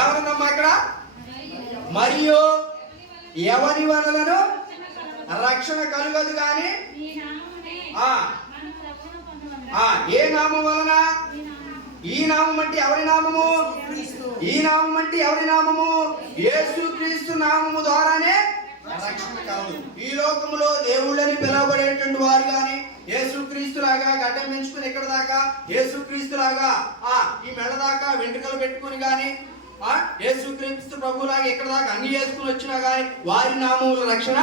ఎవరినమ్మా ఇక్కడ? మరియు ఎవరి వలనను రక్షణ కలుగదు కానీ ఏ నామం వలన? ఈ నామం అంటే ఎవరి నామము? ఈ నామం అంటే ఎవరి నామము? యేసుక్రీస్తు నామము ద్వారానే రక్షణ కలదు. ఈ లోకములో దేవుళ్ళని పిలువబడేటువంటి వారు కానీ యేసుక్రీస్తు లాగా గడ్డం పెంచుకుని ఇక్కడ దాకా యేసుక్రీస్తు లాగా ఈ మెడ దాకా వెంట్రుకలు పెట్టుకుని కానీ యేసుక్రీస్తు ప్రభులాగా ఇక్కడ దాకా అన్ని చేసుకుని వచ్చినా కానీ వారి నామముల రక్షణ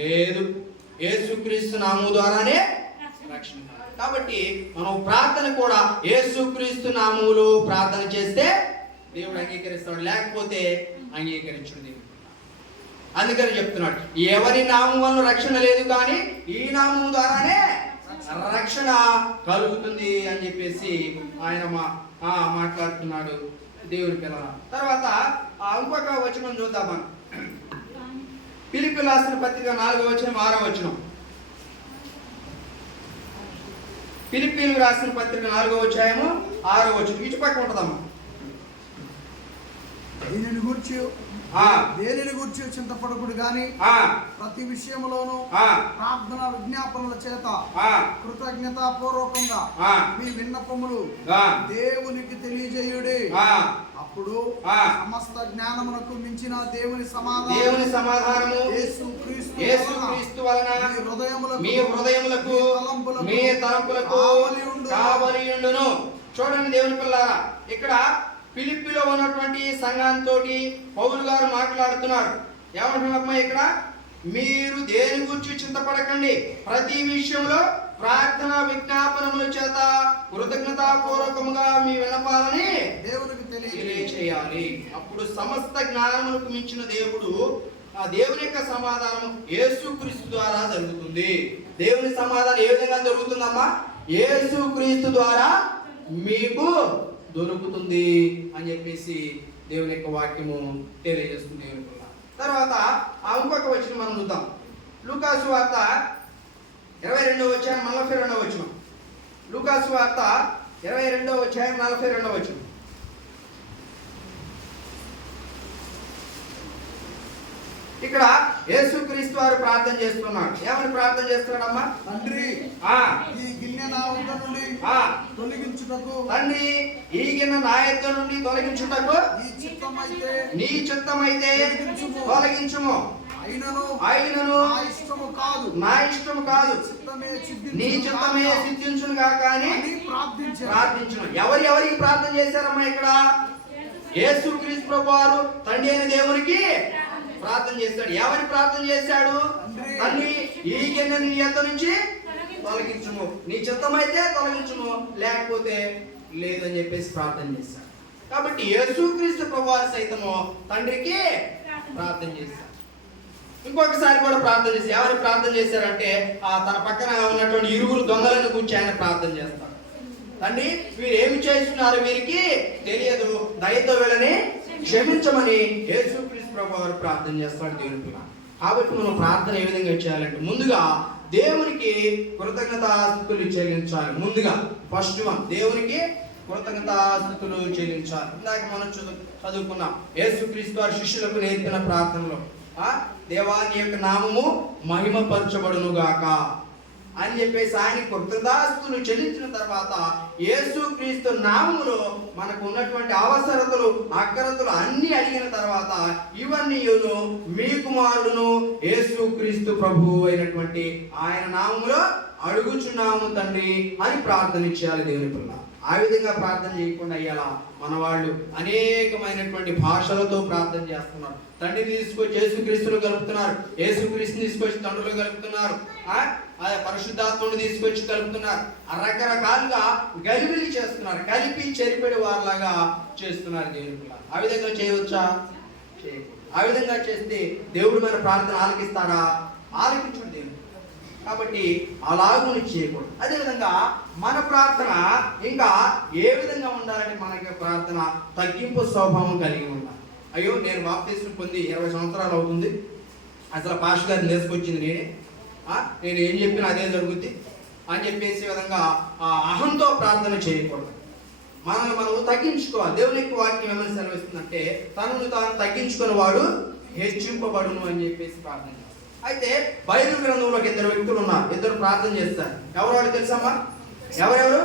లేదు. యేసుక్రీస్తు నామము ద్వారానే రక్షణ. కాబట్టి మనం ప్రార్థన కూడా యేసుక్రీస్తు నామములో ప్రార్థన చేస్తే దేవుడు అంగీకరిస్తాడు, లేకపోతే అంగీకరించడు దేవుడు. అందుకని చెప్తున్నాడు, ఎవరి నామం వల్ల రక్షణ లేదు కానీ ఈ నామం ద్వారానే రక్షణ కలుగుతుంది అని చెప్పేసి ఆయన మాట్లాడుతున్నాడు దేవుని పిల్లల. తర్వాత ఇంకొక వచనం చూద్దాం మనం. ఫిలిప్పీయులకు రాసిన పత్రిక 4వ వచనం 6వ వచనం. ఫిలిప్పీయులకు రాసిన పత్రిక 4వ అధ్యాయము 6వ వచనం. ఇటు పక్క ఉంటుందమ్మా. దేనిని గురించి చింతపడకుడు గాని ప్రతి విషయంలోనూ ప్రార్థన విజ్ఞాపనల చేత కృతజ్ఞతా పూర్వకంగా మీ విన్నపములు దేవునికి తెలియజేయుడి. అప్పుడు సమస్త జ్ఞానమునకు మించిన దేవుని సమాధానము యేసుక్రీస్తు వలన మీ హృదయములకు మీ తలంపులకు కావలియుండును. చూడండి దేవుని పిల్లారా, ఇక్కడ ఫిలిప్పీలో ఉన్నటువంటి సంఘంతో పౌలు గారు మాట్లాడుతున్నారు. ఏమంటున్నారమ్మా ఇక్కడ? మీరు దేని గురించి చింతపడకండి, ప్రతి విషయంలో ప్రార్థన విజ్ఞాపనముల చేత కృతజ్ఞతాపూర్వకముగా మీ విన్నపాలని దేవునికి తెలియచేయాలి. అప్పుడు సమస్త జ్ఞానములకు మించిన దేవుడు ఆ దేవుని యొక్క సమాధానం యేసుక్రీస్తు ద్వారా జరుగుతుంది. దేవుని సమాధానం ఏ విధంగా జరుగుతుందమ్మా? యేసుక్రీస్తు ద్వారా మీకు దొరుకుతుంది అని చెప్పేసి దేవుని యొక్క వాక్యము తెలియజేస్తుంది. తర్వాత ఇంకొక వచనం మనం చూద్దాం. లూకాసు వార్త 22వ అధ్యాయం 42వ వచనం. లూకాసు వార్త 22వ అధ్యాయం 42వ వచనం. ఇక్కడ యేసుక్రీస్తు వారు ప్రార్థన చేస్తున్నాడు. ఏమని ప్రార్థన చేస్తున్నాడమ్మా? తండ్రి, ఈ గిన్నె నా వద్ద నుండి తొలగించుటకు, తండ్రి ఈ గిన్నె నా యొద్ద నుండి తొలగించుటకు నీ చిత్తమైతే తొలగించుము. అయినను నా ఇష్టము కాదు నీ చిత్తమే సిద్ధించును గాక అని ప్రార్థించును. ఎవరికి ప్రార్థన చేశారమ్మా ఇక్కడ? యేసుక్రీస్తు ప్రభువారు తండ్రి అయిన దేవునికి ప్రార్థన చేస్తాడు. ఎవరి ప్రార్థన చేశాడు? తండ్రి, ఈ గిన్నె నీ యొద్ద నుంచి తొలగించుము, నీ చిత్తమైతే తొలగించుము, లేకపోతే లేదని చెప్పేసి ప్రార్థన చేశాడు. కాబట్టి యేసుక్రీస్తు ప్రభువారు సైతము తండ్రికి ప్రార్థన చేశాడు. ఇంకొకసారి కూడా ప్రార్థన చేసి ఎవరు ప్రార్థన చేశారంటే తన పక్కన ఉన్నటువంటి ఇరుగురు దొంగలను గురించి ఆయన ప్రార్థన చేస్తాడు. తండ్రి, వీరు ఏమి చేస్తున్నారు వీరికి తెలియదు, దయతో వీళ్ళని క్షమించమని యేసుక్రీస్తు ప్రభువారు ప్రార్థన చేస్తాడు దేవునికి. కాబట్టి మనం ప్రార్థన ఏ విధంగా చేయాలంటే ముందుగా దేవునికి కృతజ్ఞతాస్తుతులు చెల్లించాలి. ముందుగా ఫస్ట్ వన్ దేవునికి కృతజ్ఞతాస్తుతులు చెల్లించాలి. ఇందాక మనం చదువుకున్నాం యేసుక్రీస్తు వారి శిష్యులకు నేర్పిన ప్రార్థనలో దేవా నీ యొక్క నామము మహిమపరచబడును గాక అని చెప్పేసి ఆయన కృతజ్ఞతాస్తుతులు చెల్లించిన తర్వాత యేసుక్రీస్తు నామములో మనకు ఉన్నటువంటి అవసరతలు అక్కరతలు అన్ని అడిగిన తర్వాత ఇవన్నీ మీ కుమారుడును యేసుక్రీస్తు ప్రభువు అయినటువంటి ఆయన నామములో అడుగుచున్నాము తండ్రి అని ప్రార్థన చేయాలి దేవుని పిల్ల. ఆ విధంగా ప్రార్థన చేయకుండా అయ్యాలా మన వాళ్ళు అనేకమైనటువంటి భాషలతో ప్రార్థన చేస్తున్నారు. తండ్రిని తీసుకొచ్చి యేసుక్రీస్తులు కలుపుతున్నారు, యేసుక్రీస్తుని తీసుకొచ్చి తండ్రులు కలుపుతున్నారు, పరిశుద్ధాత్మను తీసుకొచ్చి కలుపుతున్నారు. రకరకాలుగా గలిబిలి చేస్తున్నారు, కలిపి చెరిపెడి వారిలాగా చేస్తున్నారు దేవుని పిల్ల. ఆ విధంగా చేయవచ్చా? చేయకూడదు. ఆ విధంగా చేస్తే దేవుడు మన ప్రార్థన ఆలకిస్తాడా? ఆలకించండి దేవుడు. కాబట్టి అలాగుని చేయకూడదు. అదేవిధంగా మన ప్రార్థన ఇంకా ఏ విధంగా ఉండాలంటే మనకి ప్రార్థన తగ్గింపు స్వభావం కలిగి ఉండాలి. అయ్యో నేను బాప్తిస్మం పొంది 20 సంవత్సరాలు అవుతుంది, అసలు పాస్టర్ గారిని నేర్చుకొచ్చింది నేను ఏం చెప్పినా అదే జరుగుద్ది అని చెప్పేసి విధంగా అహంతో ప్రార్థన చేయకూడదు. మనల్ని మనం తగ్గించుకోవాలి. దేవుని యొక్క వాక్యం ఏమని సెలవిస్తుందంటే తనను తాను తగ్గించుకుని వాడు హెచ్చింపబడును అని చెప్పేసి ప్రార్థన చేస్తారు. అయితే బైబిల్ గ్రంథంలో ఇద్దరు వ్యక్తులు ఉన్నారు, ఇద్దరు ప్రార్థన చేస్తారు. ఎవరు వాళ్ళు తెలుసమ్మా? ఎవరెవరు?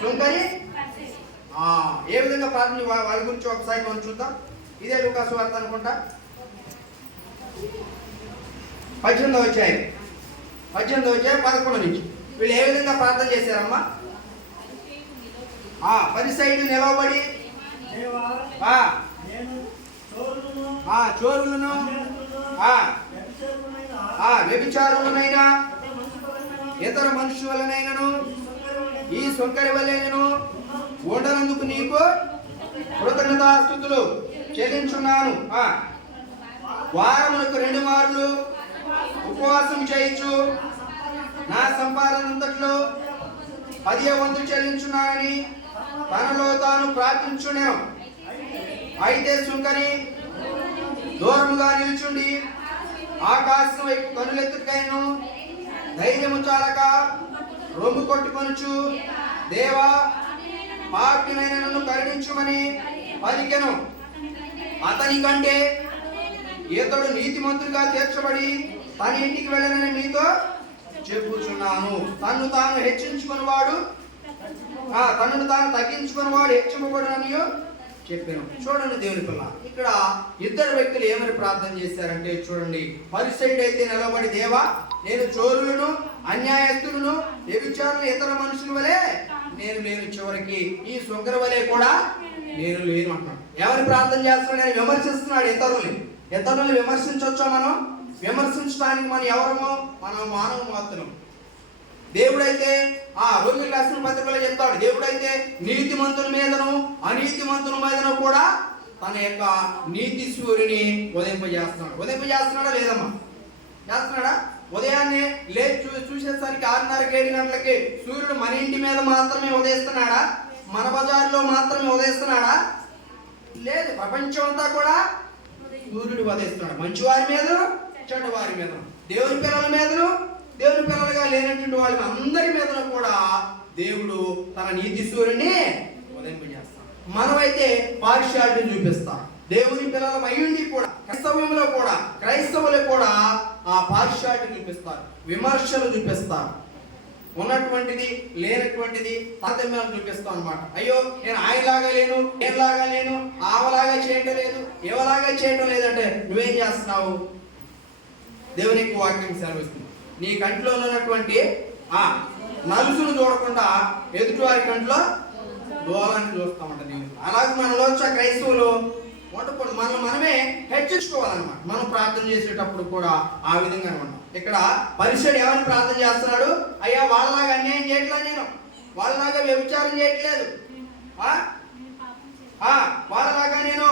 సుంకరి. ఏ విధంగా ప్రార్థన వాళ్ళ గురించి ఒకసారి మనం చూద్దాం. ఇదే లూకాసు వార్త అనుకుంటా 18వ అధ్యాయం 11 నుంచి వీళ్ళు ఏ విధంగా ప్రార్థన చేశారమ్మా? పరిసైడు నిలవబడి చోరులను వ్యభిచారులనైనా ఇతర మనుషులనైనను ఈ సొంకరి వలెనను ఉండనందుకు నీకు కృతజ్ఞతాస్తుతులు చెల్లించున్నాను. వారమునకు 2 మార్లు ఉపవాసం చేయించు నా సంపాదనంతట్లో 10వ వంతు చెల్లించున్నానని తనలో తాను ప్రార్థించునేను. అయితే సుంకరి దూరముగా నిల్చుండి ఆకాశం వైపు కనులెత్తుకైను ధైర్యము చాలక రొమ్ము కొట్టుకొనుచు దేవా పాపినైన నన్ను కరుణించుమని పలికెను. అతని కంటే ఇతడు నీతిమంతుడిగా తీర్చబడి తన ఇంటికి వెళ్ళనని మీతో చెప్పుచున్నాను. తన్ను తాను హెచ్చించుకుని వాడు తనను తాను తగ్గించుకుని వాడు హెచ్చింపబడునని చెప్పాను. చూడండి దేవుని పిల్ల, ఇక్కడ ఇద్దరు వ్యక్తులు ఏమని ప్రార్థన చేశారంటే చూడండి. పరిసైడ్ అయితే నిలబడి దేవా నేను చోరులను అన్యాయస్తులను వ్యభిచారులను ఇతర మనుషుల వలె నేను లేను, చివరికి ఈ సొంకర వలె కూడా నేను లేను అంటున్నాడు. ఎవరు ప్రార్థన చేస్తున్నాడు? విమర్శిస్తున్నాడు. ఇతరులను విమర్శించవచ్చా? మనం విమర్శించడానికి మనం ఎవరమో? మనం మానవ మాత్రం. దేవుడైతే రోమిలకు రాసిన పత్రికలో చెప్తాడు, దేవుడైతే నీతిమంతుల మీదను అనీతిమంతుల మీదను కూడా తన యొక్క నీతి సూర్యుని ఉదయింపజేస్తున్నాడా లేదమ్మా? చేస్తున్నాడా? ఉదయాన్నే లేచి చూసేసరికి 6:30-7 గంటలకి సూర్యుడు మన ఇంటి మీద మాత్రమే ఉదయిస్తున్నాడా? మన బజార్లో మాత్రమే ఉదయిస్తున్నాడా? లేదు, ప్రపంచం అంతా కూడా సూర్యుడు ఉదయిస్తున్నాడు. మంచివారి మీద, చెడ్డవారి మీద, దేవుని పిల్లల మీదను, దేవుని పిల్లలుగా లేనటువంటి వాళ్ళ అందరి మీద కూడా దేవుడు తన నీతి సూర్యుని ఉదయింపజేస్తాడు. మనమైతే పార్షియాలిటీ చూపిస్తాం. దేవుని పిల్లల మయుండి కూడా క్రైస్తవులు కూడా ఆ పార్షియాలిటీ చూపిస్తారు, విమర్శలు చూపిస్తారు. ఉన్నటువంటిది లేనటువంటిది తారతమ్యాలు చూపిస్తాం అన్నమాట. అయ్యో నేను ఆయనలాగా లేను, నేనులాగా లేను, ఆమెలాగా చేయటం లేదు, ఎవలాగా చేయటం లేదంటే నువ్వేం చేస్తున్నావు? దేవుని యొక్క వాక్యం సెలవిస్తుంది, నీ కంట్లో ఉన్నటువంటి నలుసును చూడకుండా ఎదుటివారి కంట్లో దూరాన్ని చూస్తామంట దేవుడు. అలాగే మనలో క్రైస్తవులు ఉండకూడదు, మనమే హెచ్చరించుకోవాలన్నమాట. మనం ప్రార్థన చేసేటప్పుడు కూడా ఆ విధంగా ఉంటాం. ఇక్కడ పరిసయుడు ఏమని ప్రార్థన చేస్తున్నాడు? అయ్యా వాళ్ళలాగా అన్యాయం చేయట్లేదు, నేను వాళ్ళలాగా వ్యభిచారం చేయట్లేదు, వాళ్ళలాగా నేను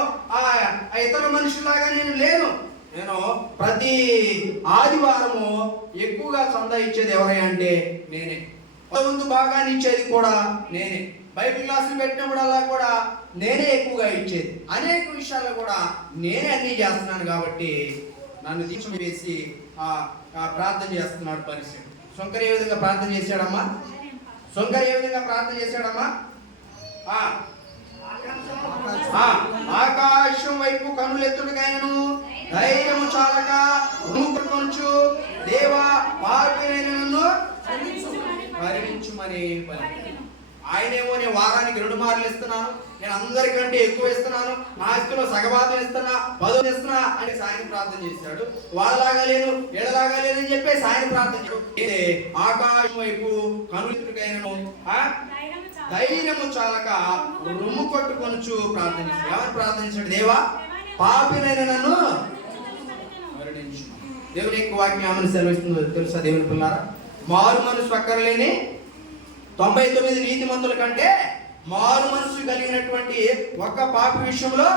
ఇతర మనుషులాగా నేను లేను. నేను ప్రతి ఆదివారము ఎక్కువగా చందా ఇచ్చేది ఎవరై అంటే నేనే. ముందు భాగాన్ని ఇచ్చేది కూడా నేనే. బైబిల్ క్లాసులు పెట్టినప్పుడల్లా కూడా నేనే ఎక్కువగా ఇచ్చేది. అనేక విషయాల్లో కూడా నేనే అన్నీ చేస్తున్నాను కాబట్టి నన్ను తీసివేసి ప్రార్థన చేస్తున్నాడు పరిస్థితి. సొంకర ఏ విధంగా ప్రార్థన చేశాడమ్మా? ఆకాశం వైపు కనులెత్తుడికైనను ధైర్యము చాలక కొనుచు దేవా పాపినైన నన్ను కరుణించుమని పలికెను. ఆయనేమో నేను వారానికి 2 మార్లు ఇస్తున్నాను, నేను అందరికంటే ఎక్కువ ఇస్తున్నాను, నా ఆస్తిలో సగభాగం ఇస్తున్నా, 10 ఇస్తున్నా అని సాయం ప్రార్థన చేశాడు. వాళ్ళలాగా లేను, ఎడలాగా లేను అని చెప్పేసి ఆయన ప్రార్థన చేశాడు. ఇదే ఆకాశం వైపు కనులెత్తుడికైనను ధైర్యము చాలక రొమ్ము కొట్టుకొనుచు ప్రార్థన చేశాడు. ఎవరు ప్రార్థించాడు? దేవా పాపినైన నన్ను కరుణించు. దేవుని యొక్క వాక్యం ఏమని సెలవిస్తుందో తెలుసా దేవుని పిల్లారా? మారు మనసు అక్కర్లేని 99 నీతిమంతుల కంటే మారు మనసు కలిగినటువంటి ఒక్క పాపి విషయంలో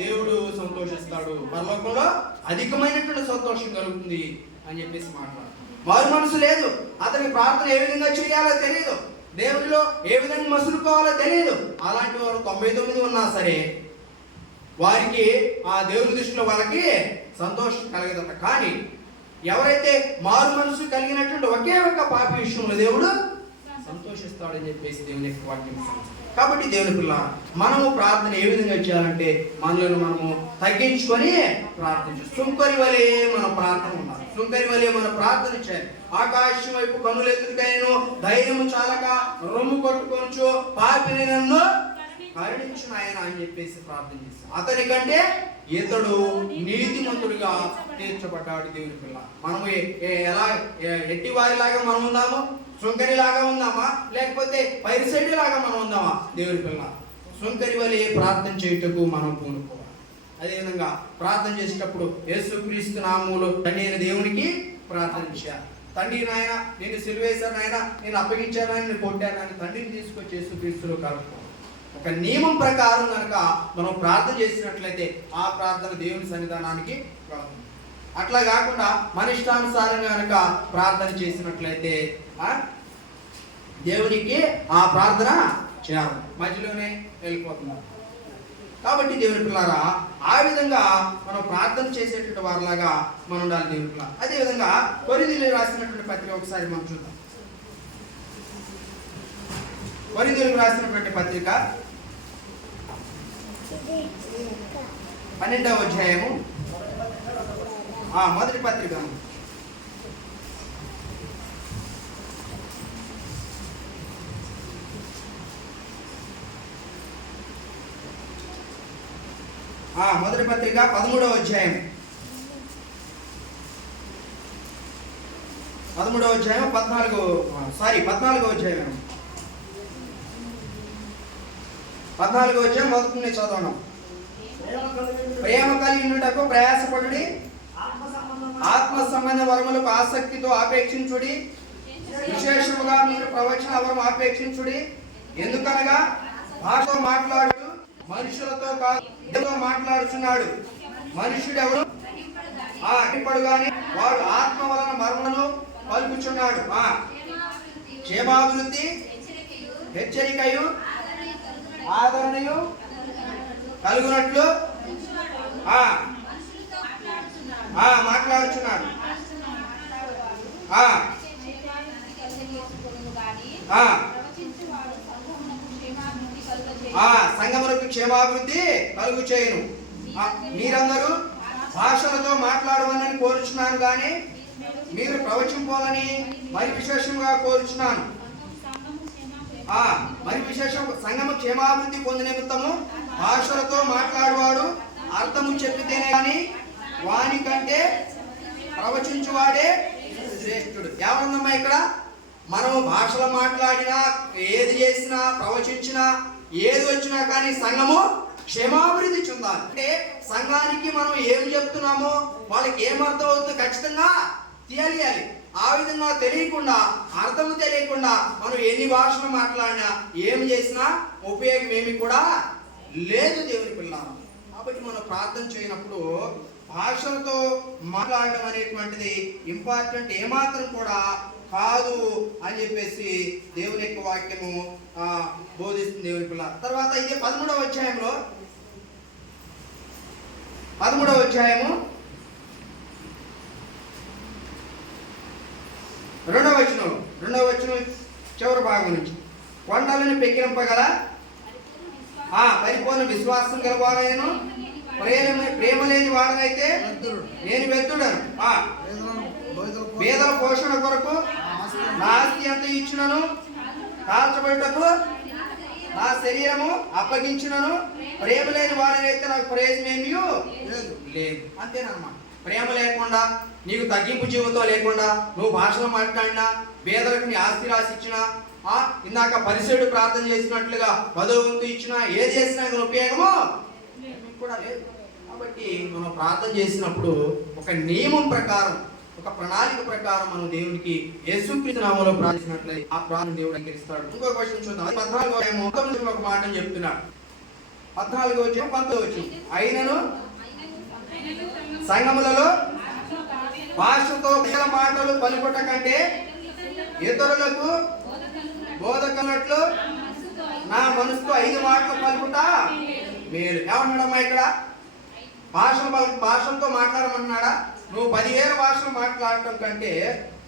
దేవుడు సంతోషిస్తాడు. పరలోకంలో అధికమైనటువంటి సంతోషం కలుగుతుంది అని చెప్పేసి మాట్లాడు. మారు మనసు లేదు, అతనికి ప్రార్థన ఏ విధంగా చేయాలో తెలియదు, దేవుడిలో ఏ విధంగా మసులుకోవాలో తెలియదు. అలాంటి వారు 99 ఉన్నా సరే వారికి ఆ దేవుని దృష్టిలో వాళ్ళకి సంతోషం కలగదట. కానీ ఎవరైతే మారు మనసు కలిగినటువంటి ఒకే ఒక్క పాపి విషయంలో దేవుడు సంతోషం పోషిస్తాడని చెప్పేసి దేవుని యొక్క వాక్యం చెప్తుంది. కాబట్టి దేవుని పిల్ల మనము ప్రార్థన ఏ విధంగా చేయాలంటే మనలను మనము తగ్గించుకొని ప్రార్థించాలి. సుంకరి వలె మన ప్రార్థన ఉండాలి. సుంకరి వలె మన ప్రార్థన చేయాలి. ఆకాశం వైపు కన్నులెత్తుకైను ధైర్యము చాలక రొమ్ము కొట్టుకొనుచు పాపిని నన్ను కరుణించును ఆయన అని చెప్పేసి ప్రార్థన చేస్తాం. అతని కంటే ఇతడు నీతిమంతుడిగా తీర్చబడ్డాడు. దేవుని పిల్ల మనము ఎలా ఎట్టి వారిలాగా మనం ఉందాము? సుంకరి లాగా ఉందామా? లేకపోతే పైరిసెడ్డి లాగా మనం ఉందామా? దేవుని పిల్ల సుంకరి వలె ప్రార్థన చేయుటకు మనం పూనుకోవాలి. అదేవిధంగా ప్రార్థన చేసేటప్పుడు యేసుక్రీస్తు నామములో తండ్రి అయిన దేవునికి ప్రార్థన చేయాలి. తండ్రి నాయన నేను సిలువేశాను, నాయన నేను అప్పగించాను, నేను కొట్టాను అని తండ్రిని తీసుకొచ్చి యేసుక్రీస్తులో కలుపుకోవాలి. ఒక నియమం ప్రకారం కనుక మనం ప్రార్థన చేసినట్లయితే ఆ ప్రార్థన దేవుని సన్నిధానానికి వెళ్తుంది. అట్లా కాకుండా మన ఇష్టానుసారంగా కనుక ప్రార్థన చేసినట్లయితే దేవునికి ఆ ప్రార్థన చేయాలి, మధ్యలోనే వెళ్ళిపోతున్నారు. కాబట్టి దేవుని పిల్లారా ఆ విధంగా మనం ప్రార్థన చేసేటువంటి వారిలాగా మనం ఉండాలి దేవుని పిల్ల. అదేవిధంగా కొరింథీయులకు రాసినటువంటి పత్రిక ఒకసారి మనం చూద్దాం. కొరింథీయులకు రాసినటువంటి పత్రిక 12వ అధ్యాయము మొదటి పత్రిక మొదటి పత్రిక 13వ అధ్యాయం 14వ అధ్యాయం 14వ అధ్యాయం మొదటి నుంచి చదవడం. ప్రేమ కలిగి ఉండుటకు ప్రయాసపడుడి, ఆత్మ సంబంధ వరములకు ఆసక్తితో ఆపేక్షించుడి, విశేషముగా మీరు ప్రవచన వరం ఆపేక్షించుడి. ఎందుకనగా భాషతో మాట్లాడు మనుషులతో కాదు, దేవునితో మాట్లాడుచున్నాడు. మనుషుడు ఎవరు అట్టిపడు గాని వాడు ఆత్మ వలన మర్మను పలుకుచున్నాడు. క్షేమాభివృద్ధి, హెచ్చరికయు, ఆదరణయు కలుగునట్లు మాట్లాడుచున్నాడు. సంగములకు క్షేమాభివృద్ధి కలుగు చేయను. మీరందరూ భాషలతో మాట్లాడవని కోరుచున్నాను కానీ మీరు ప్రవచింపాలని మరి విశేషంగా కోరుచున్నాను. మరి విశేషం సంగము క్షేమాభివృద్ధి పొంది నిమిత్తము భాషలతో మాట్లాడువాడు అర్థము చెప్పితేనే కానీ వాని కంటే ప్రవచించువాడే శ్రేష్ఠుడు. ఎవరుందమ్మా ఇక్కడ? మనము భాషలు మాట్లాడినా, ఏది చేసినా, ప్రవచించినా, ఏది వచ్చినా కానీ సంఘము క్షేమాభివృద్ధి చెందాలి. అంటే సంఘానికి మనం ఏం చెప్తున్నామో వాళ్ళకి ఏమర్థం అవుతుందో ఖచ్చితంగా తెలియాలి. ఆ విధంగా తెలియకుండా, అర్థం తెలియకుండా మనం ఎన్ని భాషలు మాట్లాడినా ఏమి చేసినా ఉపయోగం ఏమి కూడా లేదు దేవుని పిల్ల. కాబట్టి మనం ప్రార్థన చేయనప్పుడు భాషలతో మాట్లాడడం అనేటువంటిది ఇంపార్టెంట్ ఏమాత్రం కూడా కాదు అని చెప్పేసి దేవుని యొక్క వాక్యము బోధిస్తుంది దేవుని పిల్ల. తర్వాత ఇదే 13వ అధ్యాయంలో 13వ అధ్యాయము 2వ వచనం చివరి భాగం నుంచి కొండలను పెక్కిరింపగల పరిపూర్ణ విశ్వాసం గలవాడైన ప్రేమ లేని వాడనైతే నేను వెతుడను. పేదల పోషణ కొరకు నా ఆస్తి ఎంత ఇచ్చినను, కాల్చబడుటకు నా శరీరము అప్పగించినను, ప్రేమ లేని వాడనైతే నాకు ప్రయోజనమేమీ లేదు. అంతేనమ్మా. ప్రేమ లేకుండా, నీకు తగ్గింపు జీవితం లేకుండా, నువ్వు భాషలో మాట్లాడినా, పేదలకు నీ ఆస్తి రాసి ఇచ్చినా, ఇందాక పరిసరుడు ప్రార్థన చేసినట్లుగా 10వ వంతు ఇచ్చినా, ఏది చేసినా ఉపయోగము కూడా లేదు. కాబట్టి మనం ప్రార్థన చేసినప్పుడు ఒక నియమం ప్రకారం, ఒక ప్రణాళిక ప్రకారం మనం దేవునికి యేసుక్రీస్తు నామములో ప్రార్థించినట్లయితే ఆ ప్రార్థన దేవుడు అంగీకరిస్తాడు. ఇంకో క్వశ్చన్ చూద్దాం. 14వ అధ్యాయం ఒక మాట చెప్తున్నాడు. 14వ అధ్యాయం 19వ వచనం. అయినను సంఘములలో భాషతో మాటలు పలుకుట కంటే ఇతరులకు బోధకన్నట్లు నా మనసుతో 5 మాటలు పలుకుట మేలు. ఏమన్నాడమ్మా ఇక్కడ? భాషలతో మాట్లాడమన్నాడా? నువ్వు 10,000 భాషలు మాట్లాడటం కంటే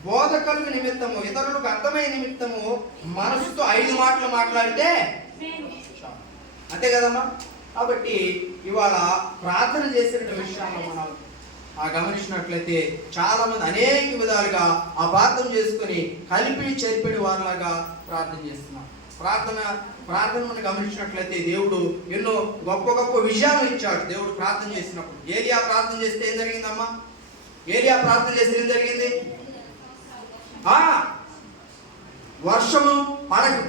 బోధకుల నిమిత్తము, ఇతరులకు అర్థమయ్యే నిమిత్తము మనసుతో 5 మాటలు మాట్లాడితే అంతే కదమ్మా. కాబట్టి ఇవాళ ప్రార్థన చేసిన విషయాల్లో మనం గమనించినట్లయితే చాలా మంది అనేక విధాలుగా ఆ ప్రార్థన చేసుకొని కలిపి చెరిపిడి వారిలాగా ప్రార్థన చేస్తున్నారు. ప్రార్థన మనం గమనించినట్లయితే దేవుడు ఎన్నో గొప్ప గొప్ప విషయాలు ఇచ్చాడు. దేవుడు ప్రార్థన చేసినప్పుడు ఏలియా ప్రార్థన చేస్తే ఏం జరిగిందమ్మా? ఏలియా ప్రార్థన చేస్తే ఏం జరిగింది? వర్షము